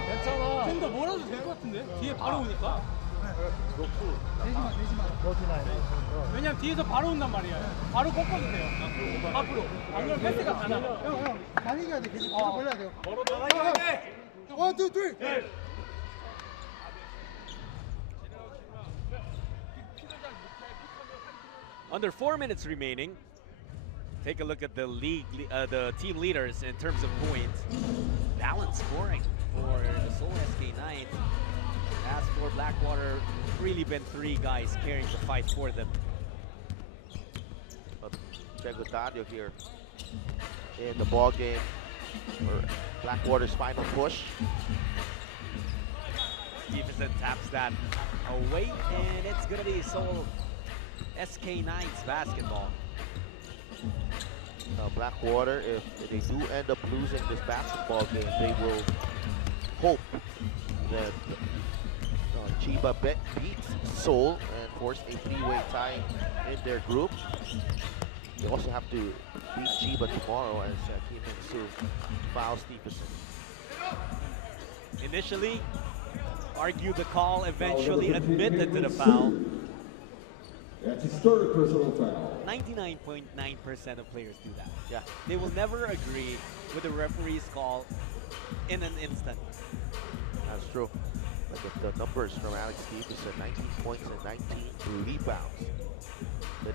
괜찮아. 좀 더 몰아도 될 것 같은데? 뒤에 바로 오니까? 왜냐면 뒤에서 바로 온단 말이야. 바로 꺾어도 돼요. 앞으로. 안 그러면 패스가 다 나가. 형, 많이 가야 돼. 계속 벌려야 돼요. 바로 나가야 돼! 1, 2, 3. Under 4 minutes remaining. Take a look at the the team leaders in terms of points. Balanced scoring for the Seoul SK Knights. As for Blackwater, really been three guys carrying the fight for them. Chegotadio here in the ball game for Blackwater's final push. Stevenson taps that away, and it's gonna be Seoul SK Knights basketball. Blackwater, if they do end up losing this basketball game, they will hope that Chiba beats Seoul and force a three-way tie in their group. They also have to beat Chiba tomorrow as Kim Min-soo fouls Stevenson. Initially, argued the call, eventually admitted to the foul. That's his third personal foul. 99.9% of players do that. Yeah, They will never agree with the referee's call in an instant. that's true. Look at the numbers from Alex Stevenson, 19 points and 19 rebounds.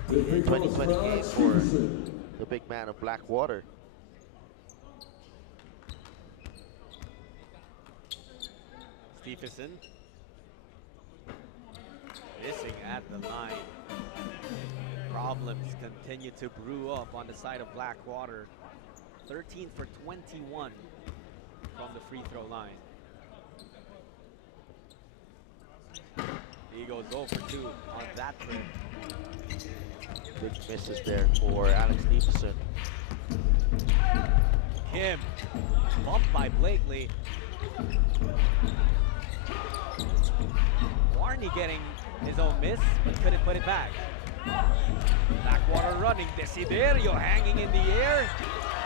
In 2028 for the big man of Blackwater. Stevenson missing at the line. Problems continue to brew up on the side of Blackwater. 13 for 21 from the free throw line. He goes 0 for 2 on that trip. Big misses there for Alex Stevenson. Kim bumped by Blakely. Warney getting his own miss, but couldn't put it back. Blackwater running, Desiderio hanging in the air.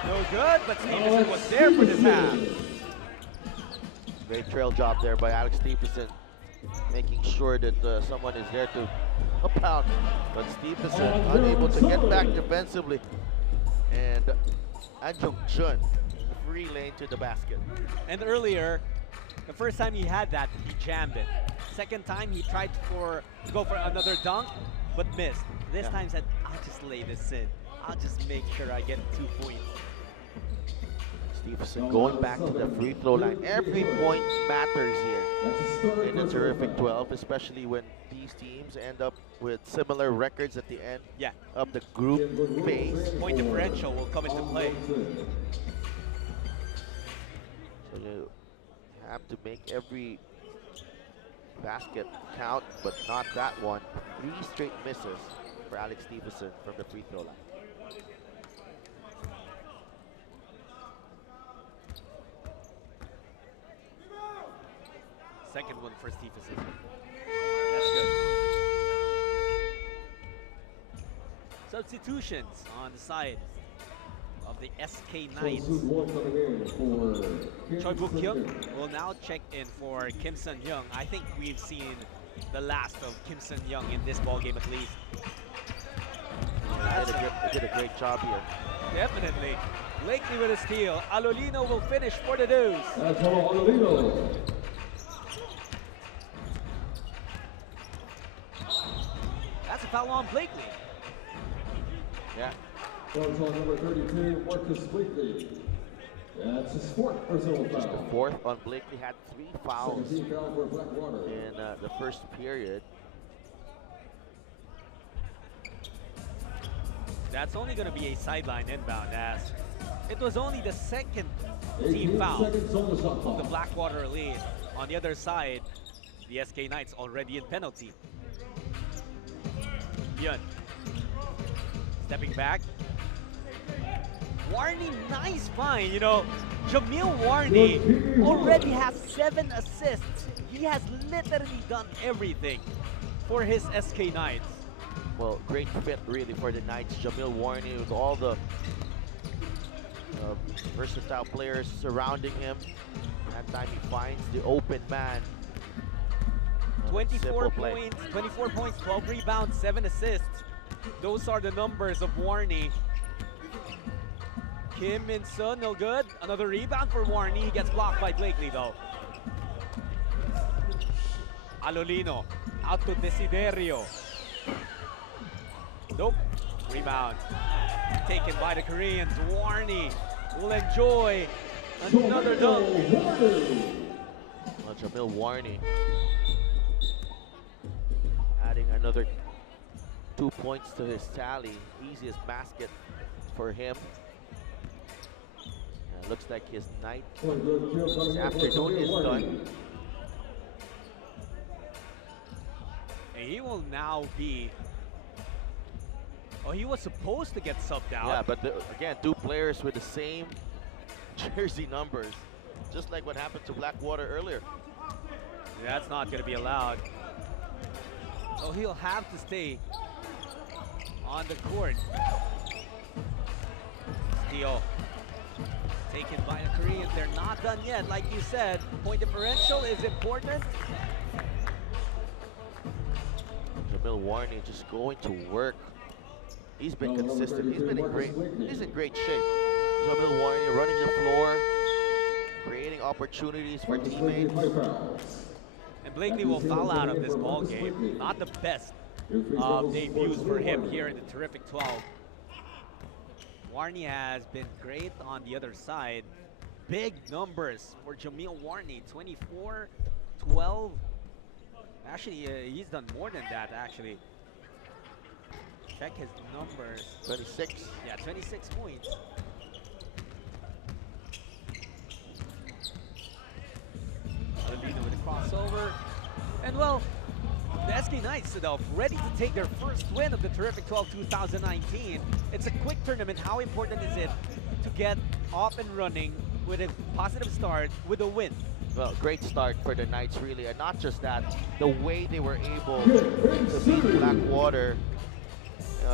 No good, but Stevenson was there for the tap. Great trail job there by Alex Stevenson, making sure that someone is there to help out. But Stevenson unable to get back defensively. And Anjong Chun, free lane to the basket. And earlier, the first time he had that, he jammed it. Second time, he tried to go for another dunk, but missed. This time said, I'll just lay this in. I'll just make sure I get 2 points. Stevenson going back to the free throw line. Every point matters here in a terrific 12, especially when these teams end up with similar records at the end of the group phase. Point differential will come into play. So you have to make every basket count, but not that one. 3 straight misses for Alex Stevenson from the free throw line. Second one for Stevenson. That's good. substitutions on the side of the SK Knights. Choi Buk Kyung will now check in for Kim Sun Young. I think we've seen the last of Kim Sun Young in this ball game at least. They did a great job here. Definitely. Blakely with a steal. Alolino will finish for the Deuce. That's all Alolino. That's a foul on Blakely. Yeah. That's on number 32, Marcus Blakely. That's his fourth personal Just the foul. fourth on Blakely, had 3 fouls 17 foul for Blackwater. in the first period. That's only going to be a sideline inbound, as it was only the second team foul of the Blackwater Elite. On the other side, the SK Knights already in penalty. Yun. Stepping back. Warney, nice find. You know, Jamil Warney already has 7 assists. He has literally done everything for his SK Knights. Well, great fit really for the Knights. Jamil Warney with all the versatile players surrounding him. That time he finds the open man. 24 points, 12 rebounds, 7 assists. Those are the numbers of Warney. Kim Min-sun, no good. Another rebound for Warney. He gets blocked by Blakely though. Alolino out to Desiderio. Nope. Rebound. Taken by the Koreans. Warney will enjoy another dunk. Well, Jamil Warney adding another 2 points to his tally. Easiest basket for him. Looks like his afternoon is done. And he will now be... Oh, he was supposed to get subbed out. Yeah, but again, 2 players with the same jersey numbers. Just like what happened to Blackwater earlier. That's not going to be allowed. So he'll have to stay on the court. Steal. Taken by the Koreans. They're not done yet. Like you said, point differential is important. Jamil Warney just going to work. He's been consistent. He's in great shape. Jamil Warney running the floor, creating opportunities for teammates. And Blakely will foul out of this ball game. Not the best debuts for him here in the terrific 12. Warney has been great on the other side. Big numbers for Jamil Warney. 24, 12. Actually, he's done more than that, actually. Check his numbers. 26. Yeah, 26 points. Alolino with a crossover. And well, the SK Knights, though, ready to take their first win of the Terrific 12 2019. It's a quick tournament. How important is it to get up and running with a positive start with a win? Well, great start for the Knights, really. And not just that, the way they were able to beat Blackwater,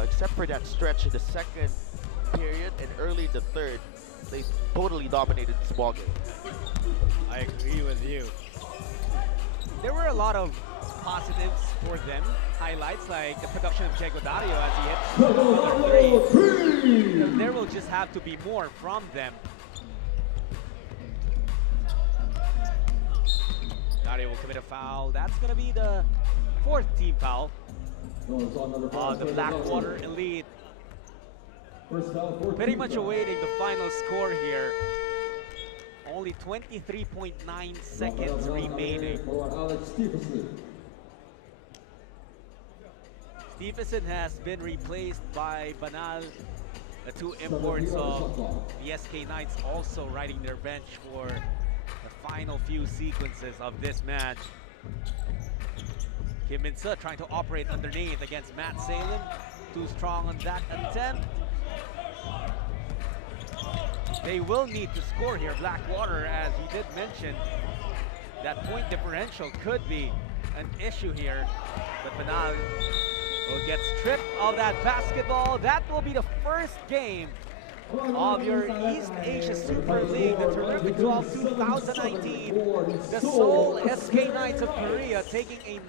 except for that stretch in the second period and early the third, they totally dominated this ballgame. I agree with you. There were a lot of positives for them. Highlights like the production of Diego Dario as he hit another 3. There will just have to be more from them. Dario will commit a foul. That's going to be the 4th team foul of the Blackwater Elite. Pretty much awaiting the final score here. Only 23.9 seconds remaining. Stephenson has been replaced by Banal. The 2 imports of the SK Knights also riding their bench for the final few sequences of this match. Kim Min-sun trying to operate underneath against Matt Salem. Too strong on that attempt. They will need to score here, Blackwater, as you did mention. That point differential could be an issue here, but Banal will get stripped of that basketball. That will be the first game of your East Asia Super League, the Terrific 12 2019. The Seoul SK Knights of Korea taking a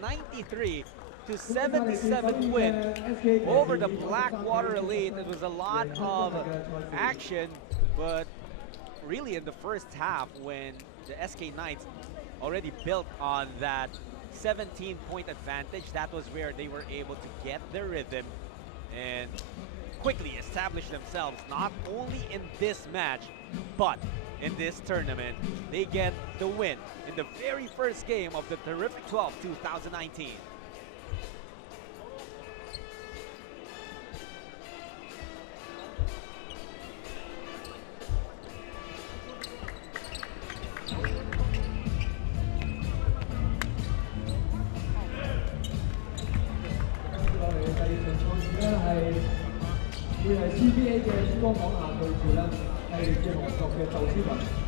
93-77 win over the Blackwater Elite. It was a lot of action, but really in the first half when the SK Knights already built on that 17-point advantage, that was where they were able to get their rhythm and quickly establish themselves not only in this match but in this tournament. They get the win in the very first game of the Terrific 12 2019. CBA 嘅珠江港下對住咧係嚟自韓國嘅宙斯文。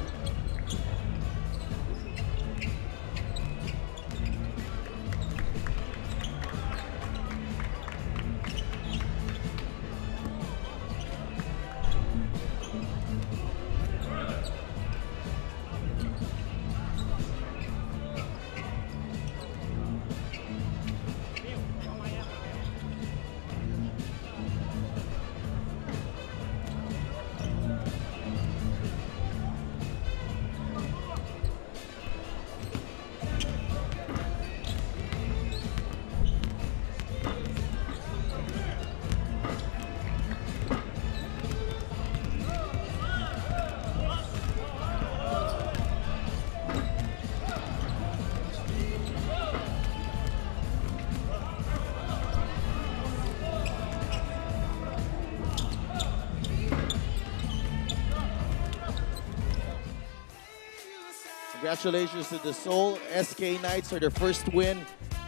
Congratulations to the Seoul SK Knights for their first win